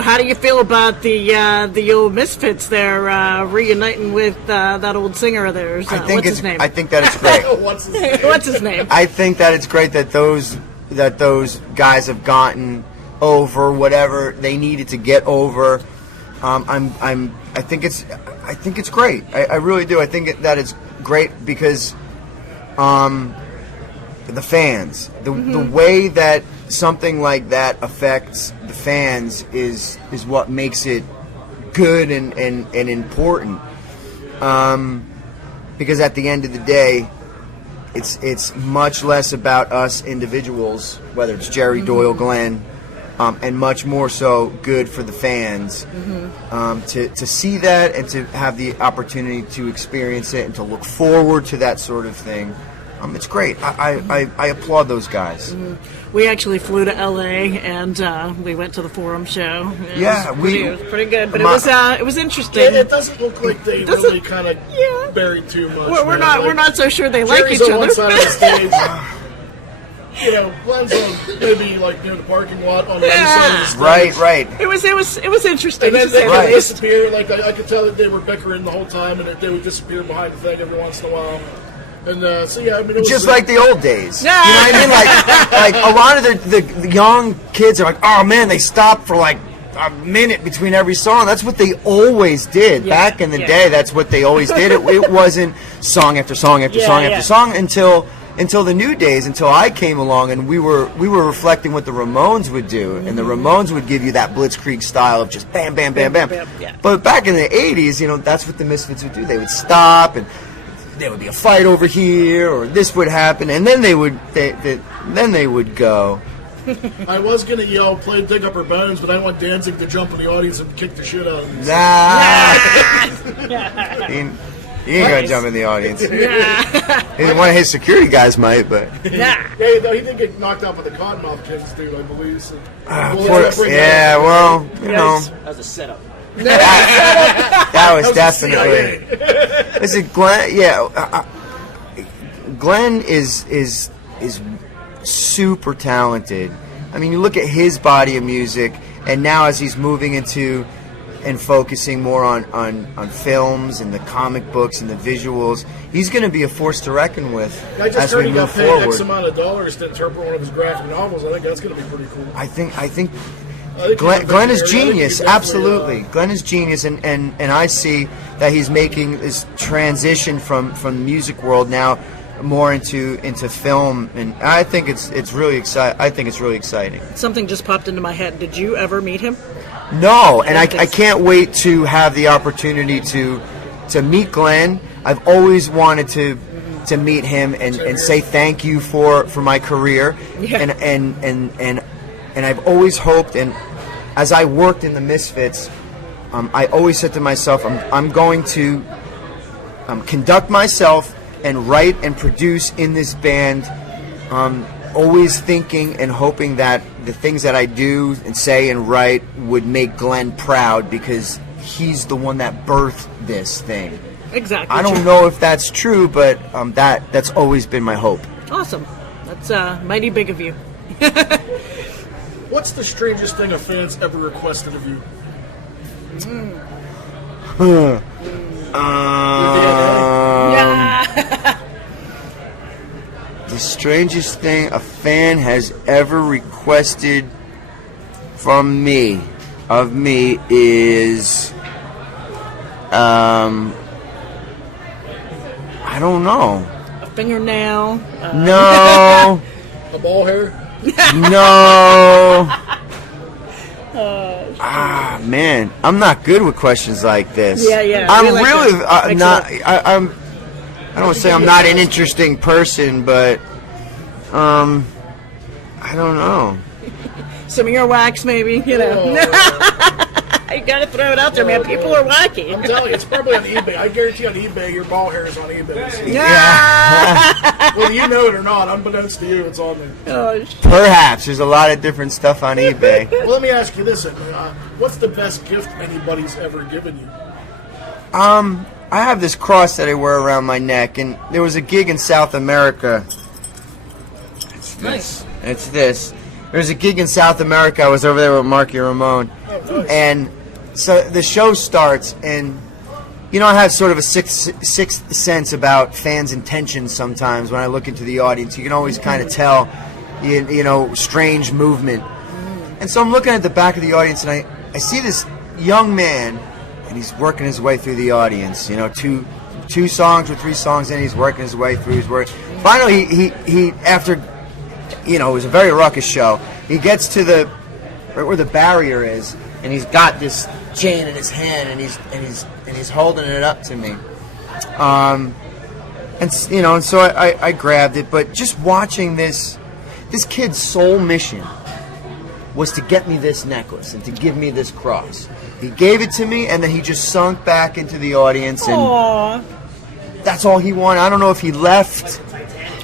how do you feel about the old Misfits there reuniting with that old singer of theirs? What's his name? I think that it's great. What's his name? What's his name? I think that it's great that those guys have gotten over whatever they needed to get over. I think it's great. I really do. I think that it's great because the fans, the way that something like that affects the fans is what makes it good and important. Because at the end of the day, it's much less about us individuals, whether it's Jerry, Doyle, Glenn, and much more so good for the fans to see that and to have the opportunity to experience it and to look forward to that sort of thing. It's great. I applaud those guys. We actually flew to LA and we went to the Forum show. It was pretty good, but it was interesting. It doesn't look like they really kind of buried too much. We're not so sure they like Jerry's each on other. one side of the stage. Glenn's on maybe like near the parking lot on the other side of the stage. Right. It was interesting. And then to they say the would least. disappear. Like I could tell that they were bickering the whole time, and that they would disappear behind the thing every once in a while. And it was Just like the old days. Yeah. You know what I mean? Like a lot of the young kids are like, oh man, they stopped for like a minute between every song. That's what they always did. Yeah. Back in the day, that's what they always did. It wasn't song after song after song after song until the new days, until I came along and we were reflecting what the Ramones would do. And the Ramones would give you that Blitzkrieg style of just bam, bam, bam, bam. Yeah. But back in the 80s, that's what the Misfits would do. They would stop and there would be a fight over here, or this would happen, and then they would go. I was gonna yell, "Play Dig Up Her Bones," but I want Danzig to jump in the audience and kick the shit out of me. Nah. He ain't gonna jump in the audience. One of his security guys might, but Yeah, he did get knocked out by the Cottonmouth Kings, dude. I believe. So. That was a setup. That was definitely. Is it Glenn? Yeah, Glenn is super talented. I mean, you look at his body of music, and now as he's moving into and focusing more on films and the comic books and the visuals, he's going to be a force to reckon with I just as heard we he got move paid forward. X amount of dollars to interpret one of his graphic novels. I think that's going to be pretty cool. I think Glenn is genius, absolutely. Glenn is genius, and I see that he's making this transition from the music world now more into film, and I think it's really exciting. Something just popped into my head. Did you ever meet him? No, and I can't wait to have the opportunity to meet Glenn. I've always wanted to meet him and say thank you for my career, and I've always hoped, and as I worked in the Misfits, I always said to myself, I'm going to conduct myself and write and produce in this band always thinking and hoping that the things that I do and say and write would make Glenn proud because he's the one that birthed this thing. Exactly. I don't know if that's true, but that's always been my hope. Awesome. That's mighty big of you. What's the strangest thing a fan's ever requested of you? Yeah. The strangest thing a fan has ever requested from me, is, I don't know. A fingernail. No. A ball hair? No. Man, I'm not good with questions like this. Yeah. I'm We like really to mix not. it up. I don't want to say I'm not an interesting person, but I don't know. Some earwax, maybe. You know. You gotta throw it out there, man. People are wacky. I'm telling you, it's probably on eBay. I guarantee on eBay, your ball hair is on eBay. Yeah. Whether you know it or not, unbeknownst to you, it's on there. Oh, Perhaps there's a lot of different stuff on eBay. Well, let me ask you this. What's the best gift anybody's ever given you? I have this cross that I wear around my neck, and there was a gig in South America. It's this. It's this. There was a gig in South America. I was over there with Marky Ramone, and so the show starts, and you know I have sort of a sixth sense about fans' intentions. Sometimes when I look into the audience, you can always kind of tell, you know, strange movement. And so I'm looking at the back of the audience, and I see this young man. And he's working his way through the audience, you know, two songs or 3 songs in, he's working his way through. Finally, he after, you know, it was a very ruckus show. He gets to right where the barrier is, and he's got this chain in his hand, and he's holding it up to me. And you know, and so I grabbed it. But just watching this kid's sole mission was to get me this necklace and to give me this cross. He gave it to me, and then he just sunk back into the audience, and Aww. that's all he wanted. I don't know if he left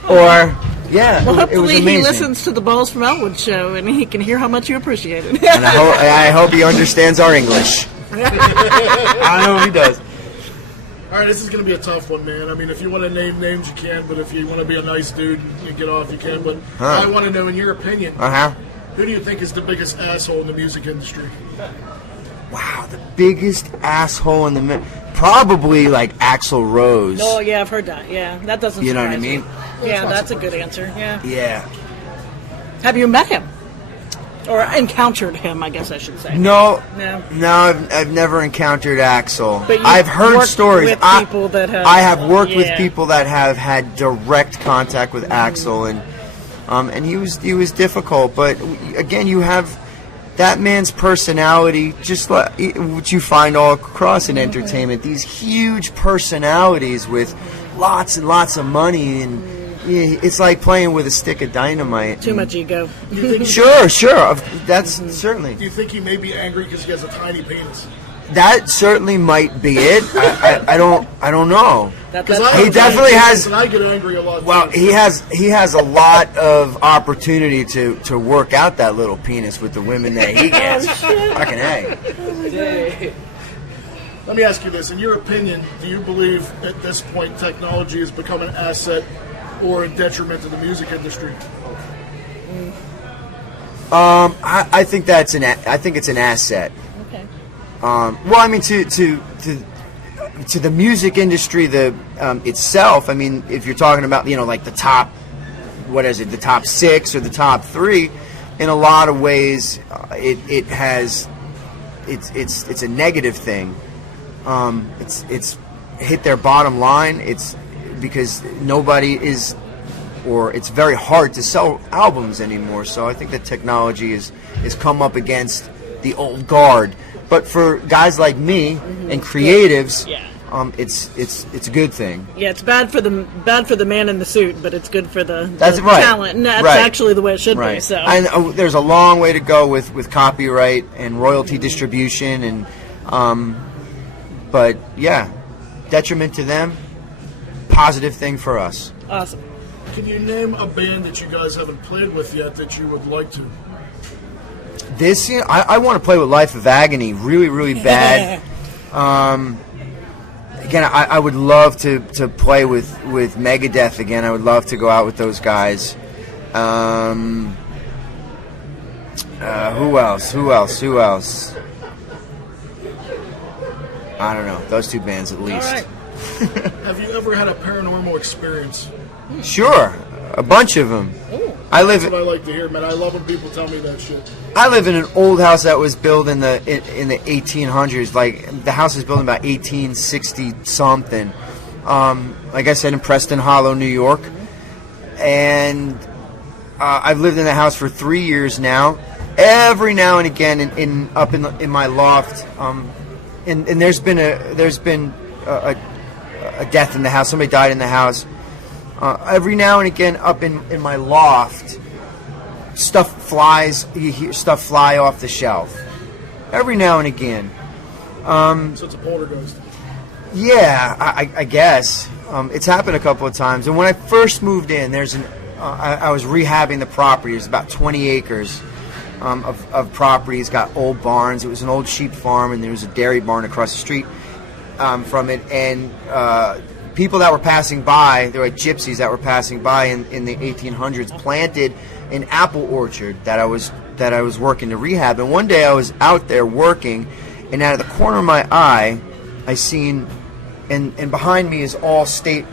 or, yeah, Well, it was hopefully amazing. he listens to the Balls from Ellwood show, and he can hear how much you appreciate it. And I hope he understands our English. I know he does. All right, this is going to be a tough one, man. I mean, if you want to name names, you can, but if you want to be a nice dude, you get off, you can. But I want to know, in your opinion, who do you think is the biggest asshole in the music industry? Wow, the biggest asshole in the probably like Axl Rose. Oh yeah, I've heard that. Yeah, that doesn't. You know what I surprise mean? me. Yeah, that's a good answer. Yeah. Yeah. Have you met him or encountered him? I guess I should say. No. No. I've never encountered Axl. But you've I've heard worked stories. with people that have. I have worked with Yeah. people that have had direct contact with Axl, and he was difficult. But again, you have that man's personality, just like what you find all across in entertainment. These huge personalities with lots and lots of money, and it's like playing with a stick of dynamite. Too much ego. Sure. That's certainly. Do you think he may be angry because he has a tiny penis? That certainly might be it. I don't know. He definitely has. And I get angry a lot. Well, too. he has a lot of opportunity to work out that little penis with the women that he gets. Fucking A. Let me ask you this: in your opinion, do you believe at this point technology has become an asset or a detriment to the music industry? I think it's an asset. Okay. Well, I mean, to the music industry, itself. I mean, if you're talking about, you know, like the top, the top 6 or the top 3, in a lot of ways, it's a negative thing. It's hit their bottom line. It's because nobody is, or it's very hard to sell albums anymore. So I think that technology is come up against the old guard. But for guys like me and creatives, it's a good thing. Yeah, it's bad for the man in the suit, but it's good for the That's right. talent. And that's Right. actually the way it should be. Right. So And there's a long way to go with copyright and royalty distribution, and but yeah, detriment to them, positive thing for us. awesome. Can you name a band that you guys haven't played with yet that you would like to? This year, I want to play with Life of Agony really, really bad. Again, I would love to play with Megadeth again. I would love to go out with those guys. Who else? I don't know. Those two bands at least. All right. Have you ever had a paranormal experience? Sure, a bunch of them. Ooh. That's what I like to hear, man. I love when people tell me that shit. I live in an old house that was built in the 1800s. Like, the house was built in about 1860 something. Like I said, in Preston Hollow, New York, and I've lived in the house for 3 years now. Every now and again, in my loft, and there's been a death in the house. Somebody died in the house. Every now and again, up in my loft, stuff flies. You hear stuff fly off the shelf. Every now and again. So it's a poltergeist. Yeah, I guess it's happened a couple of times. And when I first moved in, I was rehabbing the property. It was about 20 acres of property. It's got old barns. It was an old sheep farm, and there was a dairy barn across the street from it. And people that were passing by, they were like gypsies that were passing by in the 1800s, planted an apple orchard that I was working to rehab. And one day I was out there working, and out of the corner of my eye, I seen, and behind me is all state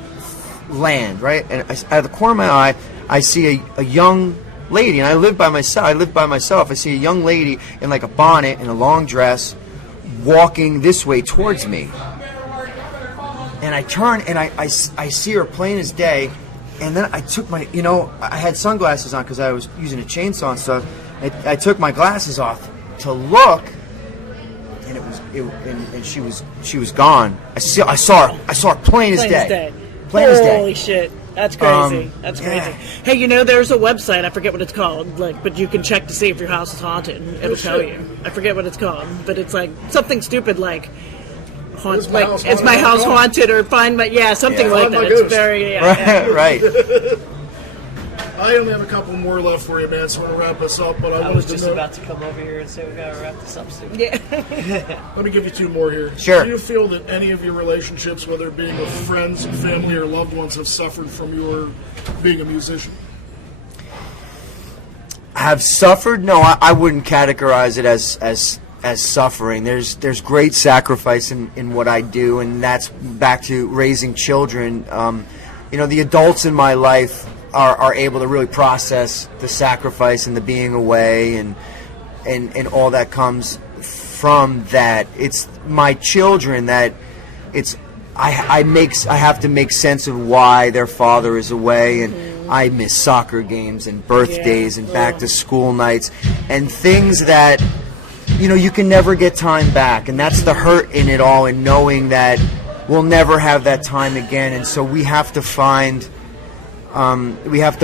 land, right? And out of the corner of my eye, I see a young lady, and I live by myself. I see a young lady in like a bonnet and a long dress walking this way towards me. And I turn, and I see her plain as day. And then I took my, I had sunglasses on because I was using a chainsaw and stuff. I took my glasses off to look, and she was gone. I saw her plain as day. Plain as day. Holy shit. That's crazy. That's crazy. Yeah. Hey, there's a website, I forget what it's called, but you can check to see if your house is haunted. It'll tell you. I forget what it's called, but it's like something stupid like Is my house haunted, or find my something like that. It's very right. I only have a couple more left for you, man, so I'm going to wrap us up. But I was wanted to just know, about to come over here and say we got to wrap this up soon. Yeah. let me give you two more here. Sure. Do you feel that any of your relationships, whether it being with friends, family, or loved ones, have suffered from your being a musician? Have suffered? No, I wouldn't categorize it as suffering. There's great sacrifice in what I do, and that's back to raising children. The adults in my life are able to really process the sacrifice and the being away and all that comes from that. It's my children that I have to make sense of why their father is away, and I miss soccer games and birthdays and back to school nights and things that you can never get time back, and that's the hurt in it all, and knowing that we'll never have that time again. And so we have to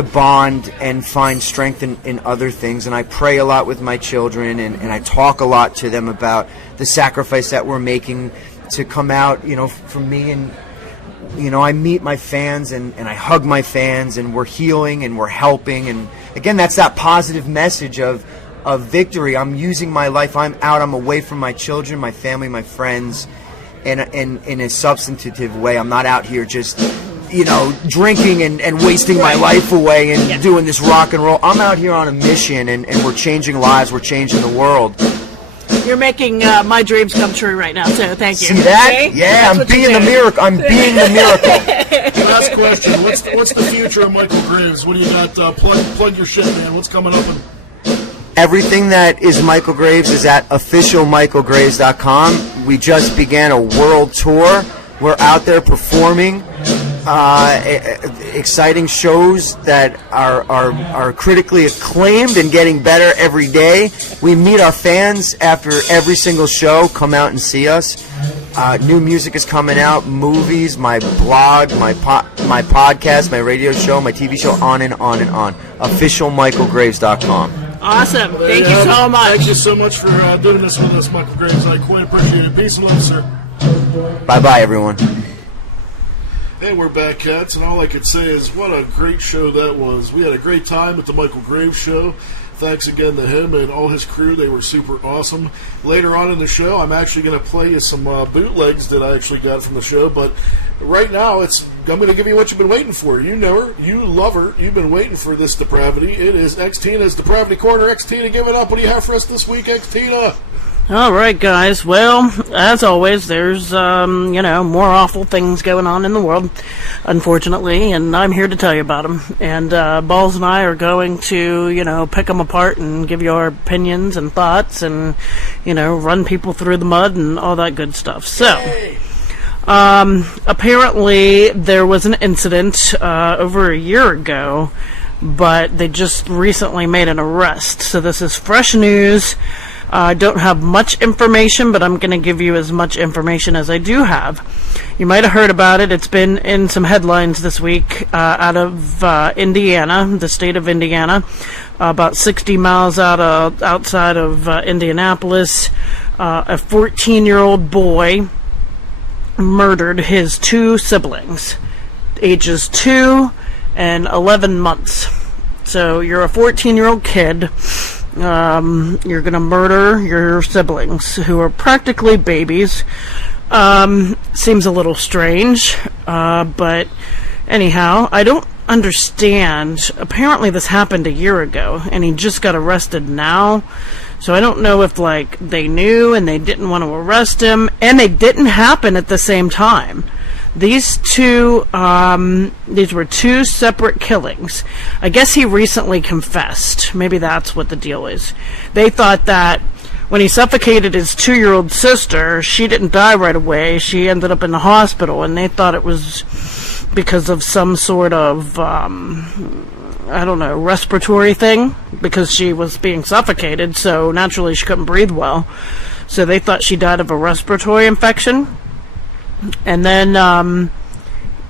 bond and find strength in other things. And I pray a lot with my children, and I talk a lot to them about the sacrifice that we're making to come out, from me. And I meet my fans and I hug my fans, and we're healing and we're helping. And again, that's that positive message of victory. I'm using my life. I'm out. I'm away from my children, my family, my friends, and in a substantive way. I'm not out here just drinking and wasting my life away and doing this rock and roll. I'm out here on a mission, and we're changing lives. We're changing the world. You're making my dreams come true right now, so thank you. See that? Okay? Yeah, That's I'm being the miracle. I'm being the miracle. Last question. What's the future of Michale Graves? What do you got? Plug your shit, man. What's coming up? Everything that is Michale Graves is at officialmichaelgraves.com. We just began a world tour. We're out there performing exciting shows that are critically acclaimed and getting better every day. We meet our fans after every single show. Come out and see us. New music is coming out, movies, my blog, my podcast, my radio show, my TV show, on and on and on. officialmichaelgraves.com. Awesome. Thank you so much. Thank you so much for doing this with us, Michale Graves. I quite appreciate it. Peace and love, sir. Bye-bye, everyone. And we're back, cats, and all I could say is what a great show that was. We had a great time at the Michale Graves show. Thanks again to him and all his crew. They were super awesome. Later on in the show, I'm actually going to play you some bootlegs that I actually got from the show. But right now, I'm going to give you what you've been waiting for. You know her. You love her. You've been waiting for this depravity. It is XTinas Depravity Corner. XTina, give it up. What do you have for us this week, XTina? All right, guys. Well, as always, there's, more awful things going on in the world, unfortunately, and I'm here to tell you about them. And Balls and I are going to, pick them apart and give you our opinions and thoughts and, run people through the mud and all that good stuff. So, apparently there was an incident over a year ago, but they just recently made an arrest. So this is fresh news. I don't have much information, but I'm going to give you as much information as I do have. You might have heard about it. It's been in some headlines this week out of Indiana, the state of Indiana, about 60 miles outside of Indianapolis. A 14-year-old boy murdered his two siblings, ages 2 and 11 months. So you're a 14-year-old kid. You're going to murder your siblings, who are practically babies. Seems a little strange, but anyhow, I don't understand. Apparently this happened a year ago, and he just got arrested now. So I don't know if, they knew and they didn't want to arrest him, and they didn't happen at the same time. These were two separate killings. I guess he recently confessed. Maybe that's what the deal is. They thought that when he suffocated his 2-year-old sister, she didn't die right away. She ended up in the hospital, and they thought it was because of some sort of, respiratory thing, because she was being suffocated, so naturally she couldn't breathe well. So they thought she died of a respiratory infection. And then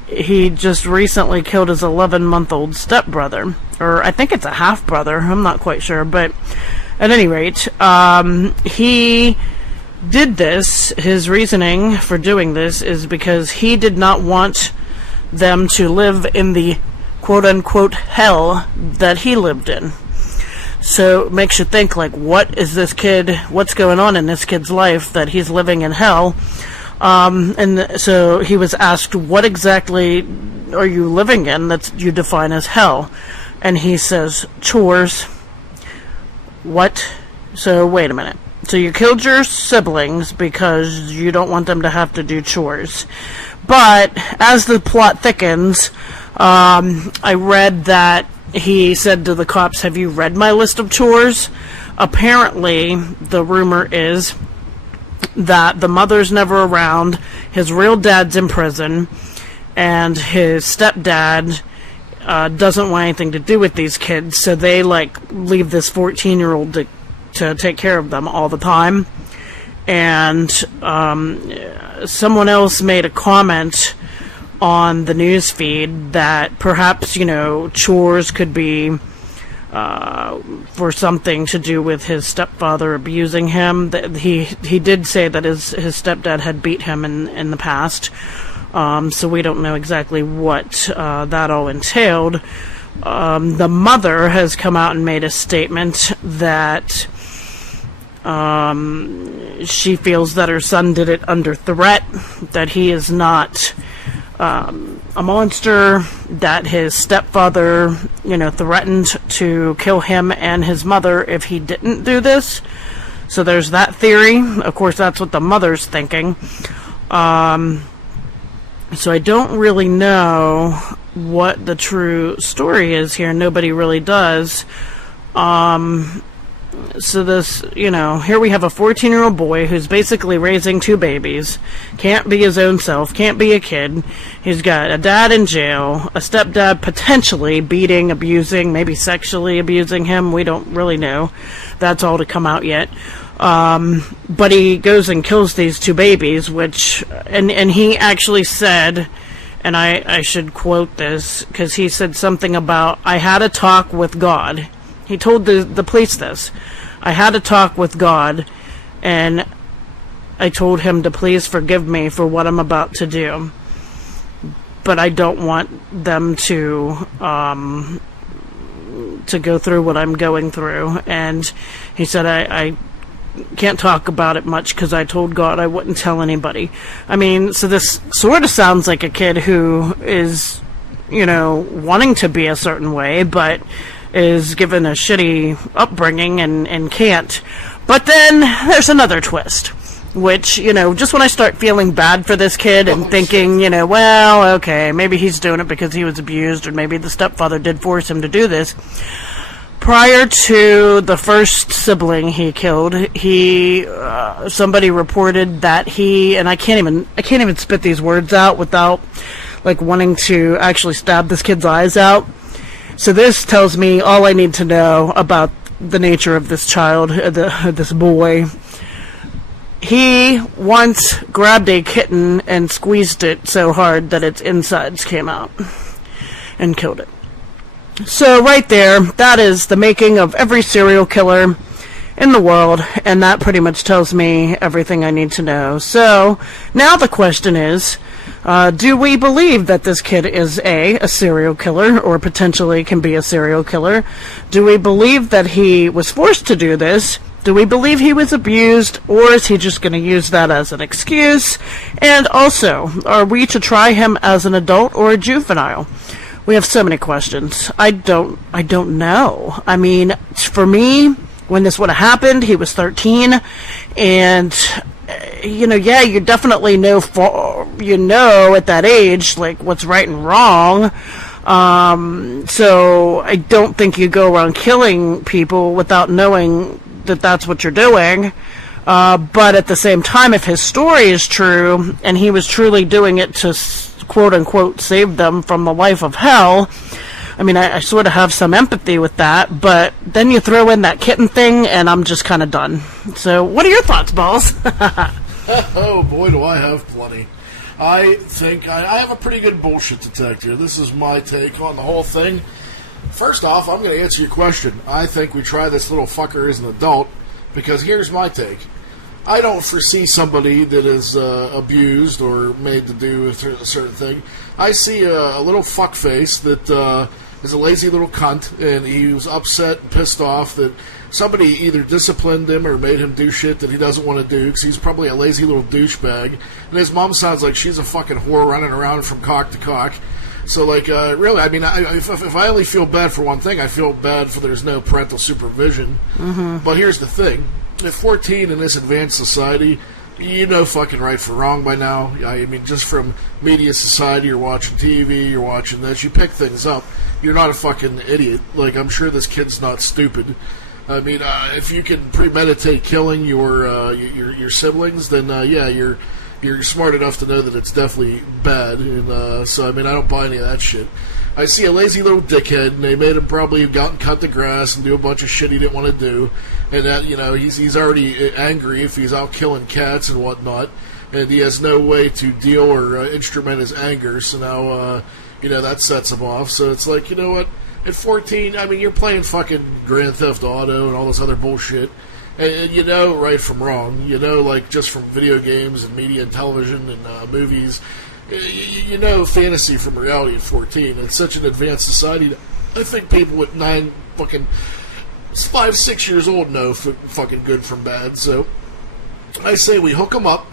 he just recently killed his 11-month-old stepbrother. Or I think it's a half-brother. I'm not quite sure. But at any rate, he did this. His reasoning for doing this is because he did not want them to live in the quote-unquote hell that he lived in. So it makes you think, what's going on in this kid's life that he's living in hell? So he was asked, what exactly are you living in that you define as hell? And he says, chores. What? So wait a minute. So you killed your siblings because you don't want them to have to do chores. But as the plot thickens, I read that he said to the cops, have you read my list of chores? Apparently, the rumor is that the mother's never around, his real dad's in prison, and his stepdad doesn't want anything to do with these kids, so they leave this 14-year-old to take care of them all the time. And someone else made a comment on the news feed that perhaps chores could be for something to do with his stepfather abusing him. He did say that his stepdad had beat him in the past, so we don't know exactly what that all entailed. The mother has come out and made a statement that she feels that her son did it under threat, that he is not a monster, that his stepfather, threatened to kill him and his mother if he didn't do this. So there's that theory. Of course, that's what the mother's thinking. So I don't really know what the true story is here. Nobody really does. So this, here we have a 14-year-old boy who's basically raising two babies, can't be his own self, can't be a kid. He's got a dad in jail, a stepdad potentially beating, abusing, maybe sexually abusing him. We don't really know. That's all to come out yet. But he goes and kills these two babies, and he actually said, and I should quote this, because he said something about, I had a talk with God. He told the police this. I had a talk with God, and I told him to please forgive me for what I'm about to do. but I don't want them to go through what I'm going through. And he said, I can't talk about it much because I told God I wouldn't tell anybody. I mean, so this sort of sounds like a kid who is, wanting to be a certain way, but is given a shitty upbringing and can't. But then there's another twist, which, just when I start feeling bad for this kid and thinking, well, okay, maybe he's doing it because he was abused, or maybe the stepfather did force him to do this. Prior to the first sibling he killed, somebody reported that and I can't even spit these words out without wanting to actually stab this kid's eyes out. So this tells me all I need to know about the nature of this child, this boy. He once grabbed a kitten and squeezed it so hard that its insides came out and killed it. So right there, that is the making of every serial killer in the world, and that pretty much tells me everything I need to know. So now the question is, do we believe that this kid is a serial killer, or potentially can be a serial killer? Do we believe that he was forced to do this? Do we believe he was abused, or is he just going to use that as an excuse? And also, are we to try him as an adult or a juvenile? We have so many questions. I don't know. I mean, for me, when this would have happened, he was 13, and you definitely know at that age what's right and wrong. So I don't think you go around killing people without knowing that that's what you're doing. But at the same time, if his story is true and he was truly doing it to quote unquote save them from the life of hell, I mean, I sort of have some empathy with that, but then you throw in that kitten thing and I'm just kind of done. So what are your thoughts, Balls? Oh boy, do I have plenty. I think I have a pretty good bullshit detector. This is my take on the whole thing. First off, I'm going to answer your question. I think we try this little fucker as an adult, because here's my take. I don't foresee somebody that is abused or made to do a certain thing. I see a little fuckface that is a lazy little cunt, and he was upset and pissed off that somebody either disciplined him or made him do shit that he doesn't want to do, because he's probably a lazy little douchebag. And his mom sounds like she's a fucking whore running around from cock to cock. So, really, I mean, if I only feel bad for one thing, I feel bad for there's no parental supervision. Mm-hmm. But here's the thing. At 14 in this advanced society, you know fucking right from wrong by now. I mean, just from media society, you're watching TV, you're watching this, you pick things up. You're not a fucking idiot. I'm sure this kid's not stupid. I mean, if you can premeditate killing your siblings, then you're smart enough to know that it's definitely bad. And so, I mean, I don't buy any of that shit. I see a lazy little dickhead, and they made him probably go out and cut the grass and do a bunch of shit he didn't want to do. And that, he's already angry if he's out killing cats and whatnot, and he has no way to deal or instrument his anger. So now, that sets him off. So it's like, you know what? At 14, I mean, you're playing fucking Grand Theft Auto and all this other bullshit. And you know right from wrong. Just from video games and media and television and movies. You know fantasy from reality at 14. It's such an advanced society. I think people at 5, 6 years old know fucking good from bad. So I say we hook him up,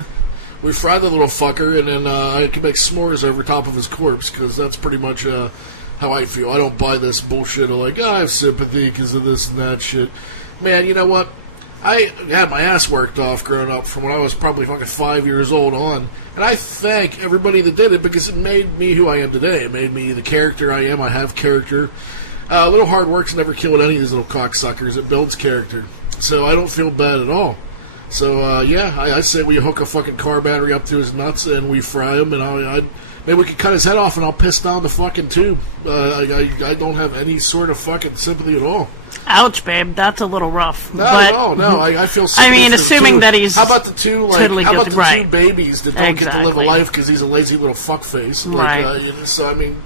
we fry the little fucker, and then I can make s'mores over top of his corpse, because that's pretty much how I feel. I don't buy this bullshit of I have sympathy because of this and that shit. Man, you know what? I had my ass worked off growing up from when I was probably fucking 5 years old on. And I thank everybody that did it, because it made me who I am today. It made me the character I am. I have character. A little hard work's never killed any of these little cocksuckers. It builds character. So I don't feel bad at all. So, I say we hook a fucking car battery up to his nuts and we fry him, and maybe we could cut his head off and I'll piss down the fucking tube. I don't have any sort of fucking sympathy at all. Ouch, babe. That's a little rough. No, but, no. I feel. I mean, assuming that he's how about the two totally how about guilty, the right. two babies that don't get to live a life because he's a lazy little fuckface? Right. So I mean,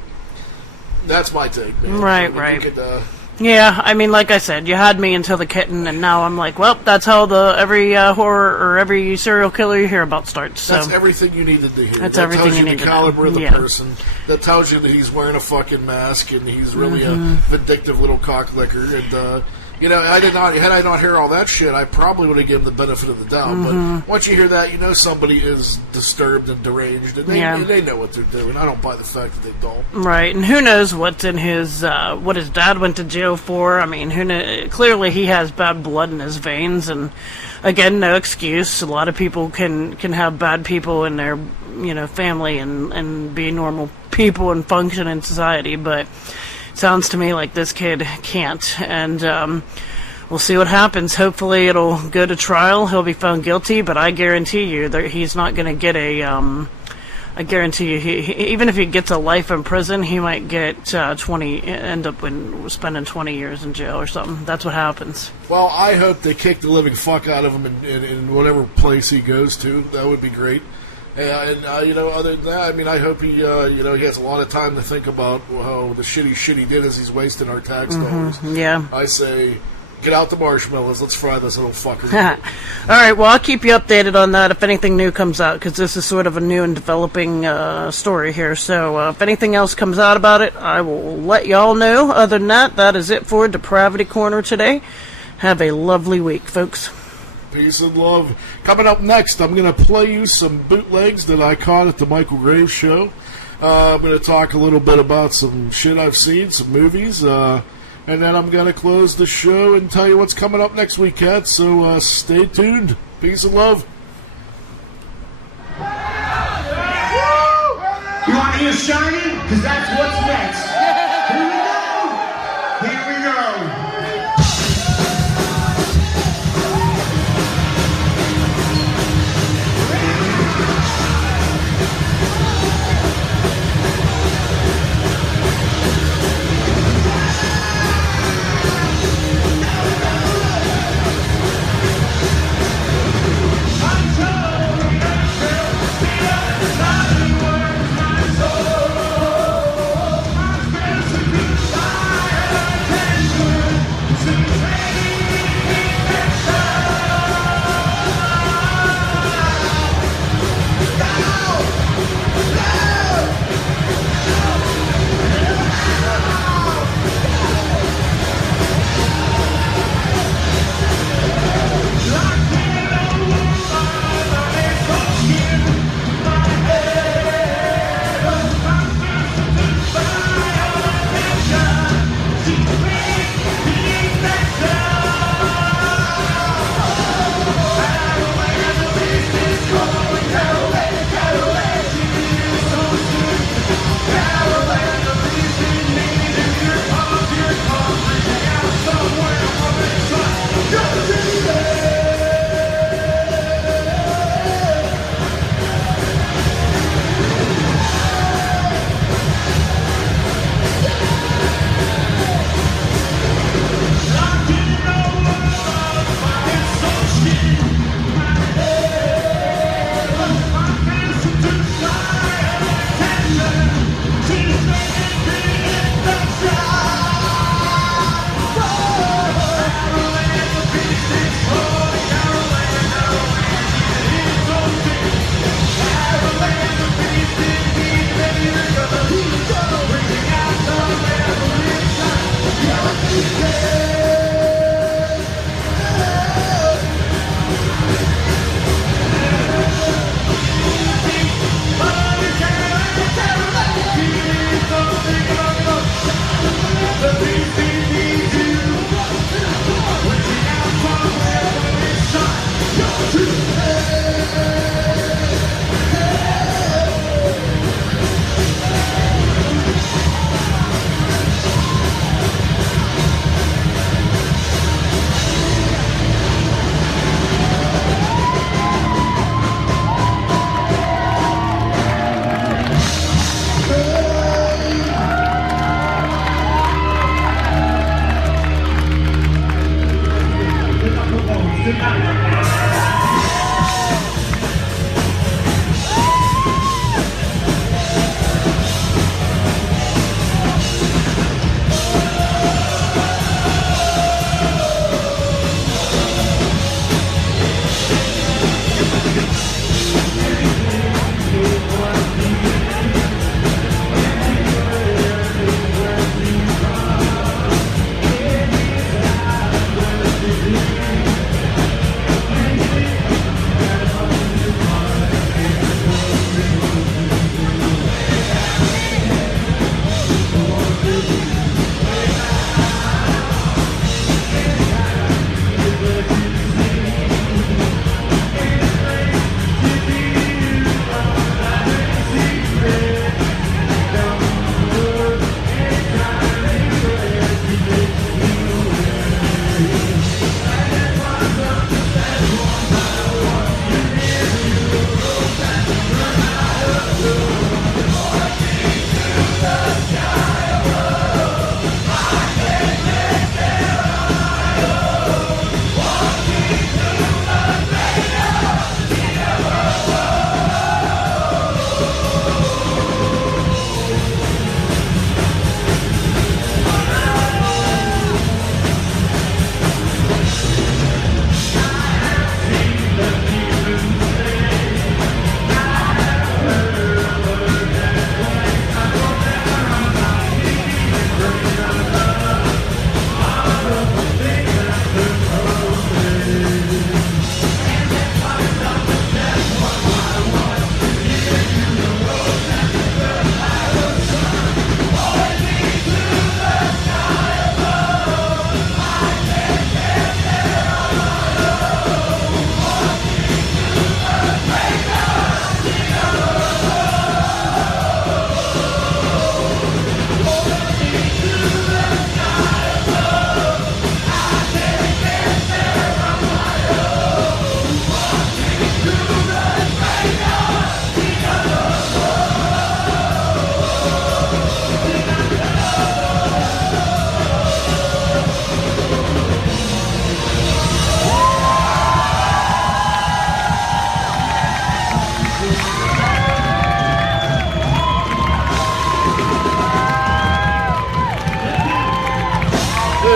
that's my take. Man. Right, I mean, right. You could, Yeah, I mean, like I said, you had me until the kitten, and now I'm like, well, that's how every horror or every serial killer you hear about starts. So. That's everything you needed to hear. That's that everything tells you you need the to caliber know. of the Yeah. person. That tells you that he's wearing a fucking mask and he's really a Mm-hmm. vindictive little cocklicker. And had I not heard all that shit, I probably would have given him the benefit of the doubt. Mm-hmm. But once you hear that, you know somebody is disturbed and deranged, and they know what they're doing. I don't buy the fact that they don't. Right, and who knows what's in his what his dad went to jail for? I mean, clearly he has bad blood in his veins, and again, no excuse. A lot of people can have bad people in their family and be normal people and function in society, but it sounds to me like this kid can't, and we'll see what happens. Hopefully it'll go to trial, he'll be found guilty, but I guarantee you that he's not going to get I guarantee you, even if he gets a life in prison, he might get end up spending 20 years in jail or something. That's what happens. Well, I hope they kick the living fuck out of him in whatever place he goes to. That would be great. Other than that, I mean, I hope he has a lot of time to think about the shitty shit he did as he's wasting our tax dollars. Yeah. I say, get out the marshmallows. Let's fry this little fucker. All right, well, I'll keep you updated on that if anything new comes out, because this is sort of a new and developing story here. So if anything else comes out about it, I will let y'all know. Other than that, that is it for Depravity Corner today. Have a lovely week, folks. Peace and love. Coming up next, I'm going to play you some bootlegs that I caught at the Michale Graves show. I'm going to talk a little bit about some shit I've seen, some movies, and then I'm going to close the show and tell you what's coming up next week, cats. So stay tuned. Peace and love. You want to hear Shining? Because that's what's next. Here we go. Here we go. Be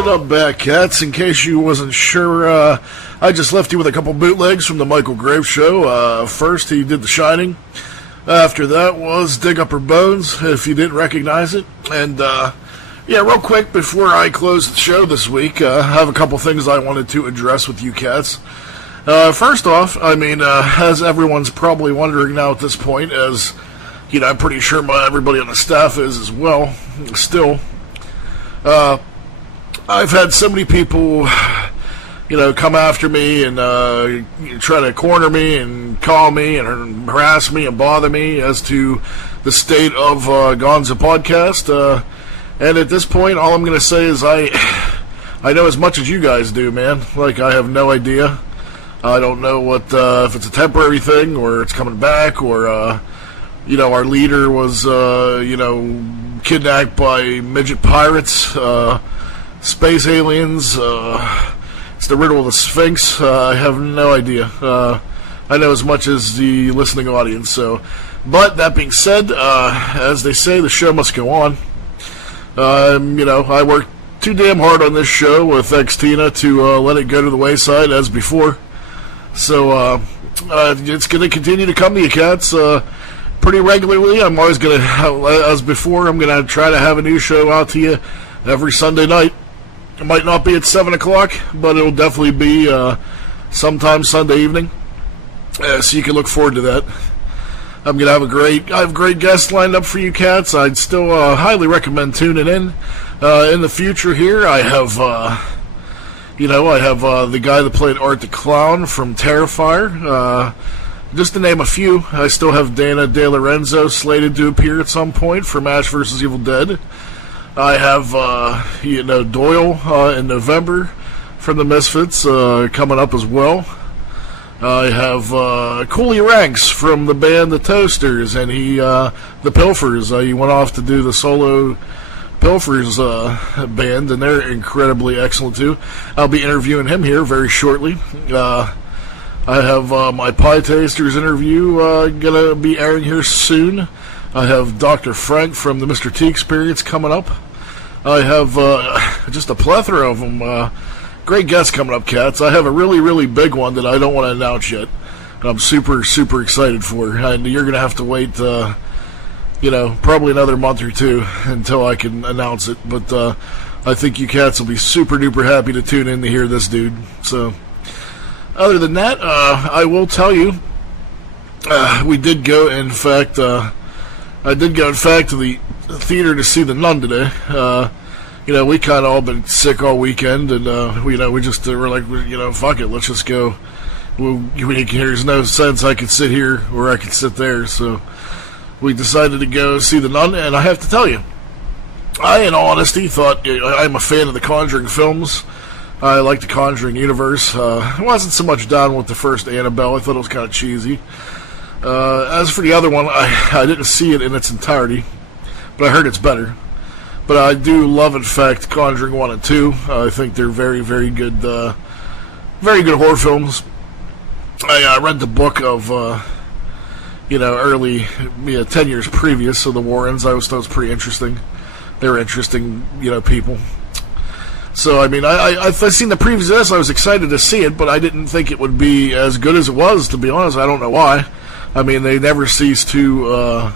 What up, back cats? In case you wasn't sure, I just left you with a couple bootlegs from the Michale Graves show. First, he did The Shining. After that was Dig Up Her Bones, if you didn't recognize it. And, yeah, real quick, before I close the show this week, I have a couple things I wanted to address with you cats. First off, I mean, as everyone's probably wondering now at this point, as, you know, I'm pretty sure everybody on the staff is as well, still, I've had so many people, you know, come after me and try to corner me and call me and harass me and bother me as to the state of Gonza Podcast. And at this point, all I'm going to say is I know as much as you guys do, man. Like, I have no idea. I don't know what if it's a temporary thing or it's coming back or, you know, our leader was, you know, kidnapped by midget pirates, space aliens, it's the riddle of the Sphinx. I have no idea. I know as much as the listening audience. So, but that being said, as they say, the show must go on. You know, I worked too damn hard on this show with XTina to let it go to the wayside as before. So it's going to continue to come to you cats pretty regularly. I'm always going to, as before, I'm going to try to have a new show out to you every Sunday night. It might not be at 7 o'clock, but it'll definitely be sometime Sunday evening. So you can look forward to that. I'm going to have I have great guests lined up for you cats. I'd still highly recommend tuning in. In the future here, I have, you know, I have the guy that played Art the Clown from Terrifier. Just to name a few, I still have Dana De Lorenzo slated to appear at some point from Ash vs. Evil Dead. I have, you know, Doyle in November from the Misfits coming up as well. I have Cooley Ranks from the band The Toasters, and the Pilfers. He went off to do the solo Pilfers band, and they're incredibly excellent too. I'll be interviewing him here very shortly. I have my Pie Tasters interview gonna be airing here soon. I have Dr. Frank from the Mr. T Experience coming up. I have just a plethora of them. Great guests coming up, cats. I have a really, really big one that I don't want to announce yet. And I'm super, super excited for. And you're going to have to wait, you know, probably another month or two until I can announce it. But I think you cats will be super duper happy to tune in to hear this dude. So, other than that, I will tell you, we did go, in fact, I did go, in fact, to the theater to see The Nun today. You know, we kind of all been sick all weekend, and, you know, we just were like, you know, fuck it, let's just go. There's no sense I could sit here or I could sit there, so we decided to go see The Nun, and I have to tell you, I, in all honesty, thought I'm a fan of the Conjuring films. I like the Conjuring universe. I wasn't so much down with the first Annabelle. I thought it was kind of cheesy. As for the other one, I didn't see it in its entirety, but I heard it's better. But I do love, in fact, Conjuring 1 and 2. I think they're very, very good horror films. I read the book of, you know, early, 10 years previous, so the Warrens. I always thought it was pretty interesting. They were interesting, you know, people. So, I mean, I've seen the previews of this. I was excited to see it, but I didn't think it would be as good as it was, to be honest. I don't know why. I mean, they never cease to,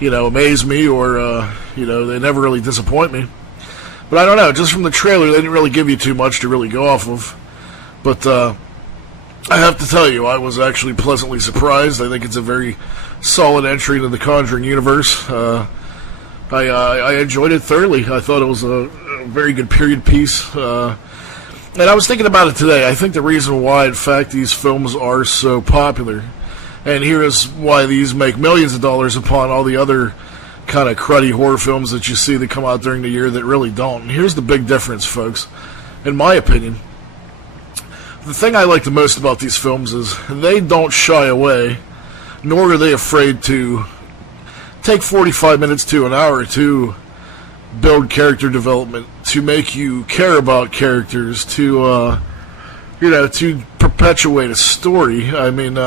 you know, amaze me or, you know, they never really disappoint me. But I don't know, just from the trailer, they didn't really give you too much to really go off of. But I have to tell you, I was actually pleasantly surprised. I think it's a very solid entry into the Conjuring universe. I enjoyed it thoroughly. I thought it was a very good period piece. And I was thinking about it today. I think the reason why, in fact, these films are so popular, and here is why these make millions of dollars upon all the other kind of cruddy horror films that you see that come out during the year that really don't. And here's the big difference, folks, in my opinion. The thing I like the most about these films is they don't shy away, nor are they afraid to take 45 minutes to an hour to build character development, to make you care about characters, to, you know, to perpetuate a story. I mean,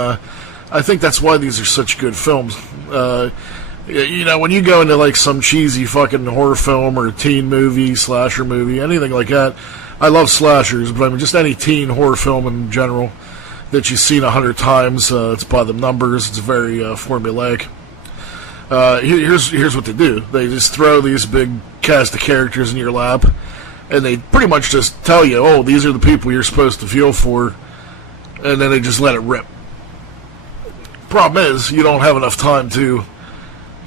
I think that's why these are such good films. you know, when you go into like some cheesy fucking horror film or teen movie, slasher movie, anything like that, I love slashers, but I mean just any teen horror film in general that you've seen 100 times. It's by the numbers. It's very formulaic. Here's what they do. They just throw these big cast of characters in your lap, and they pretty much just tell you, oh, these are the people you're supposed to feel for, and then they just let it rip. Problem is, you don't have enough time to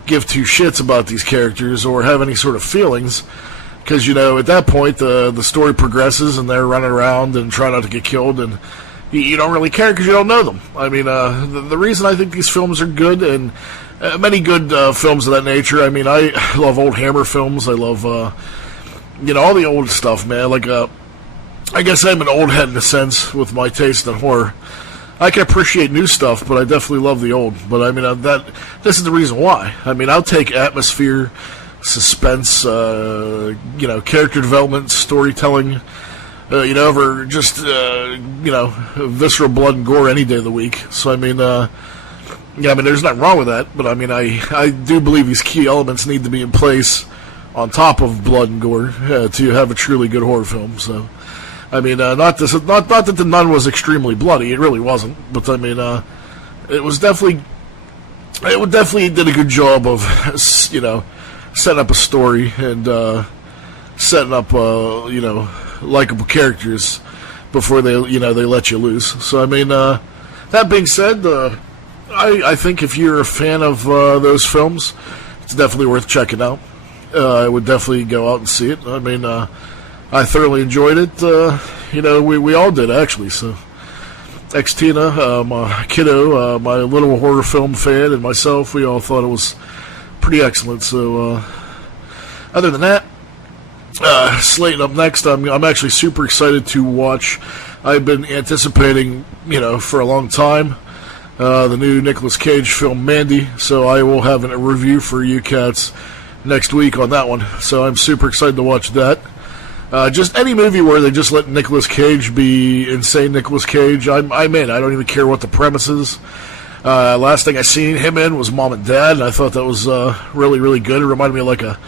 give two shits about these characters or have any sort of feelings, because, you know, at that point the story progresses and they're running around and trying not to get killed, and you don't really care because you don't know them. I mean, the reason I think these films are good, and many good films of that nature, I mean, I love old Hammer films. I love, you know, all the old stuff, man. Like, I guess I'm an old head in a sense with my taste in horror. I can appreciate new stuff, but I definitely love the old. But I mean, this is the reason why. I mean, I'll take atmosphere, suspense, you know, character development, storytelling, you know, over just, you know, visceral blood and gore any day of the week. So I mean, yeah, I mean, there's nothing wrong with that. But I mean, I do believe these key elements need to be in place on top of blood and gore to have a truly good horror film. So. I mean, not that The Nun was extremely bloody. It really wasn't. But I mean, it definitely did a good job of, you know, setting up a story and setting up, you know, likable characters before they let you loose. So I mean, that being said, I think if you're a fan of those films, it's definitely worth checking out. I would definitely go out and see it. I mean, I thoroughly enjoyed it. You know, we all did, actually. So, XTina, my kiddo, my little horror film fan, and myself, we all thought it was pretty excellent. So, other than that, slating up next, I'm actually super excited to watch. I've been anticipating, you know, for a long time, the new Nicolas Cage film, Mandy. So I will have a review for you cats next week on that one. So I'm super excited to watch that. Just any movie where they just let Nicolas Cage be insane Nicolas Cage, I'm in. I don't even care what the premise is. Last thing I seen him in was Mom and Dad, and I thought that was really, really good. It reminded me of like a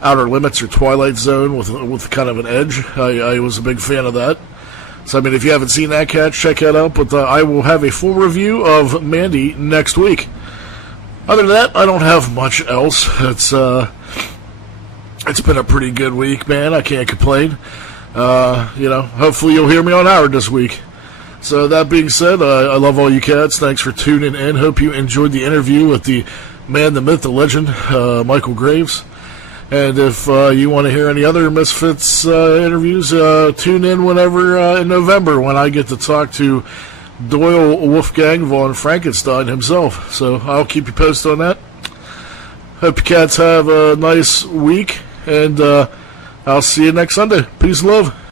Outer Limits or Twilight Zone with kind of an edge. I was a big fan of that. So, I mean, if you haven't seen that, cats, check that out. But I will have a full review of Mandy next week. Other than that, I don't have much else. It's been a pretty good week, man. I can't complain. You know, hopefully you'll hear me on Howard this week. So that being said, I love all you cats. Thanks for tuning in. Hope you enjoyed the interview with the man, the myth, the legend, Michale Graves. And if you want to hear any other Misfits interviews, tune in whenever in November when I get to talk to Doyle Wolfgang von Frankenstein himself. So I'll keep you posted on that. Hope you cats have a nice week. And I'll see you next Sunday. Peace and love.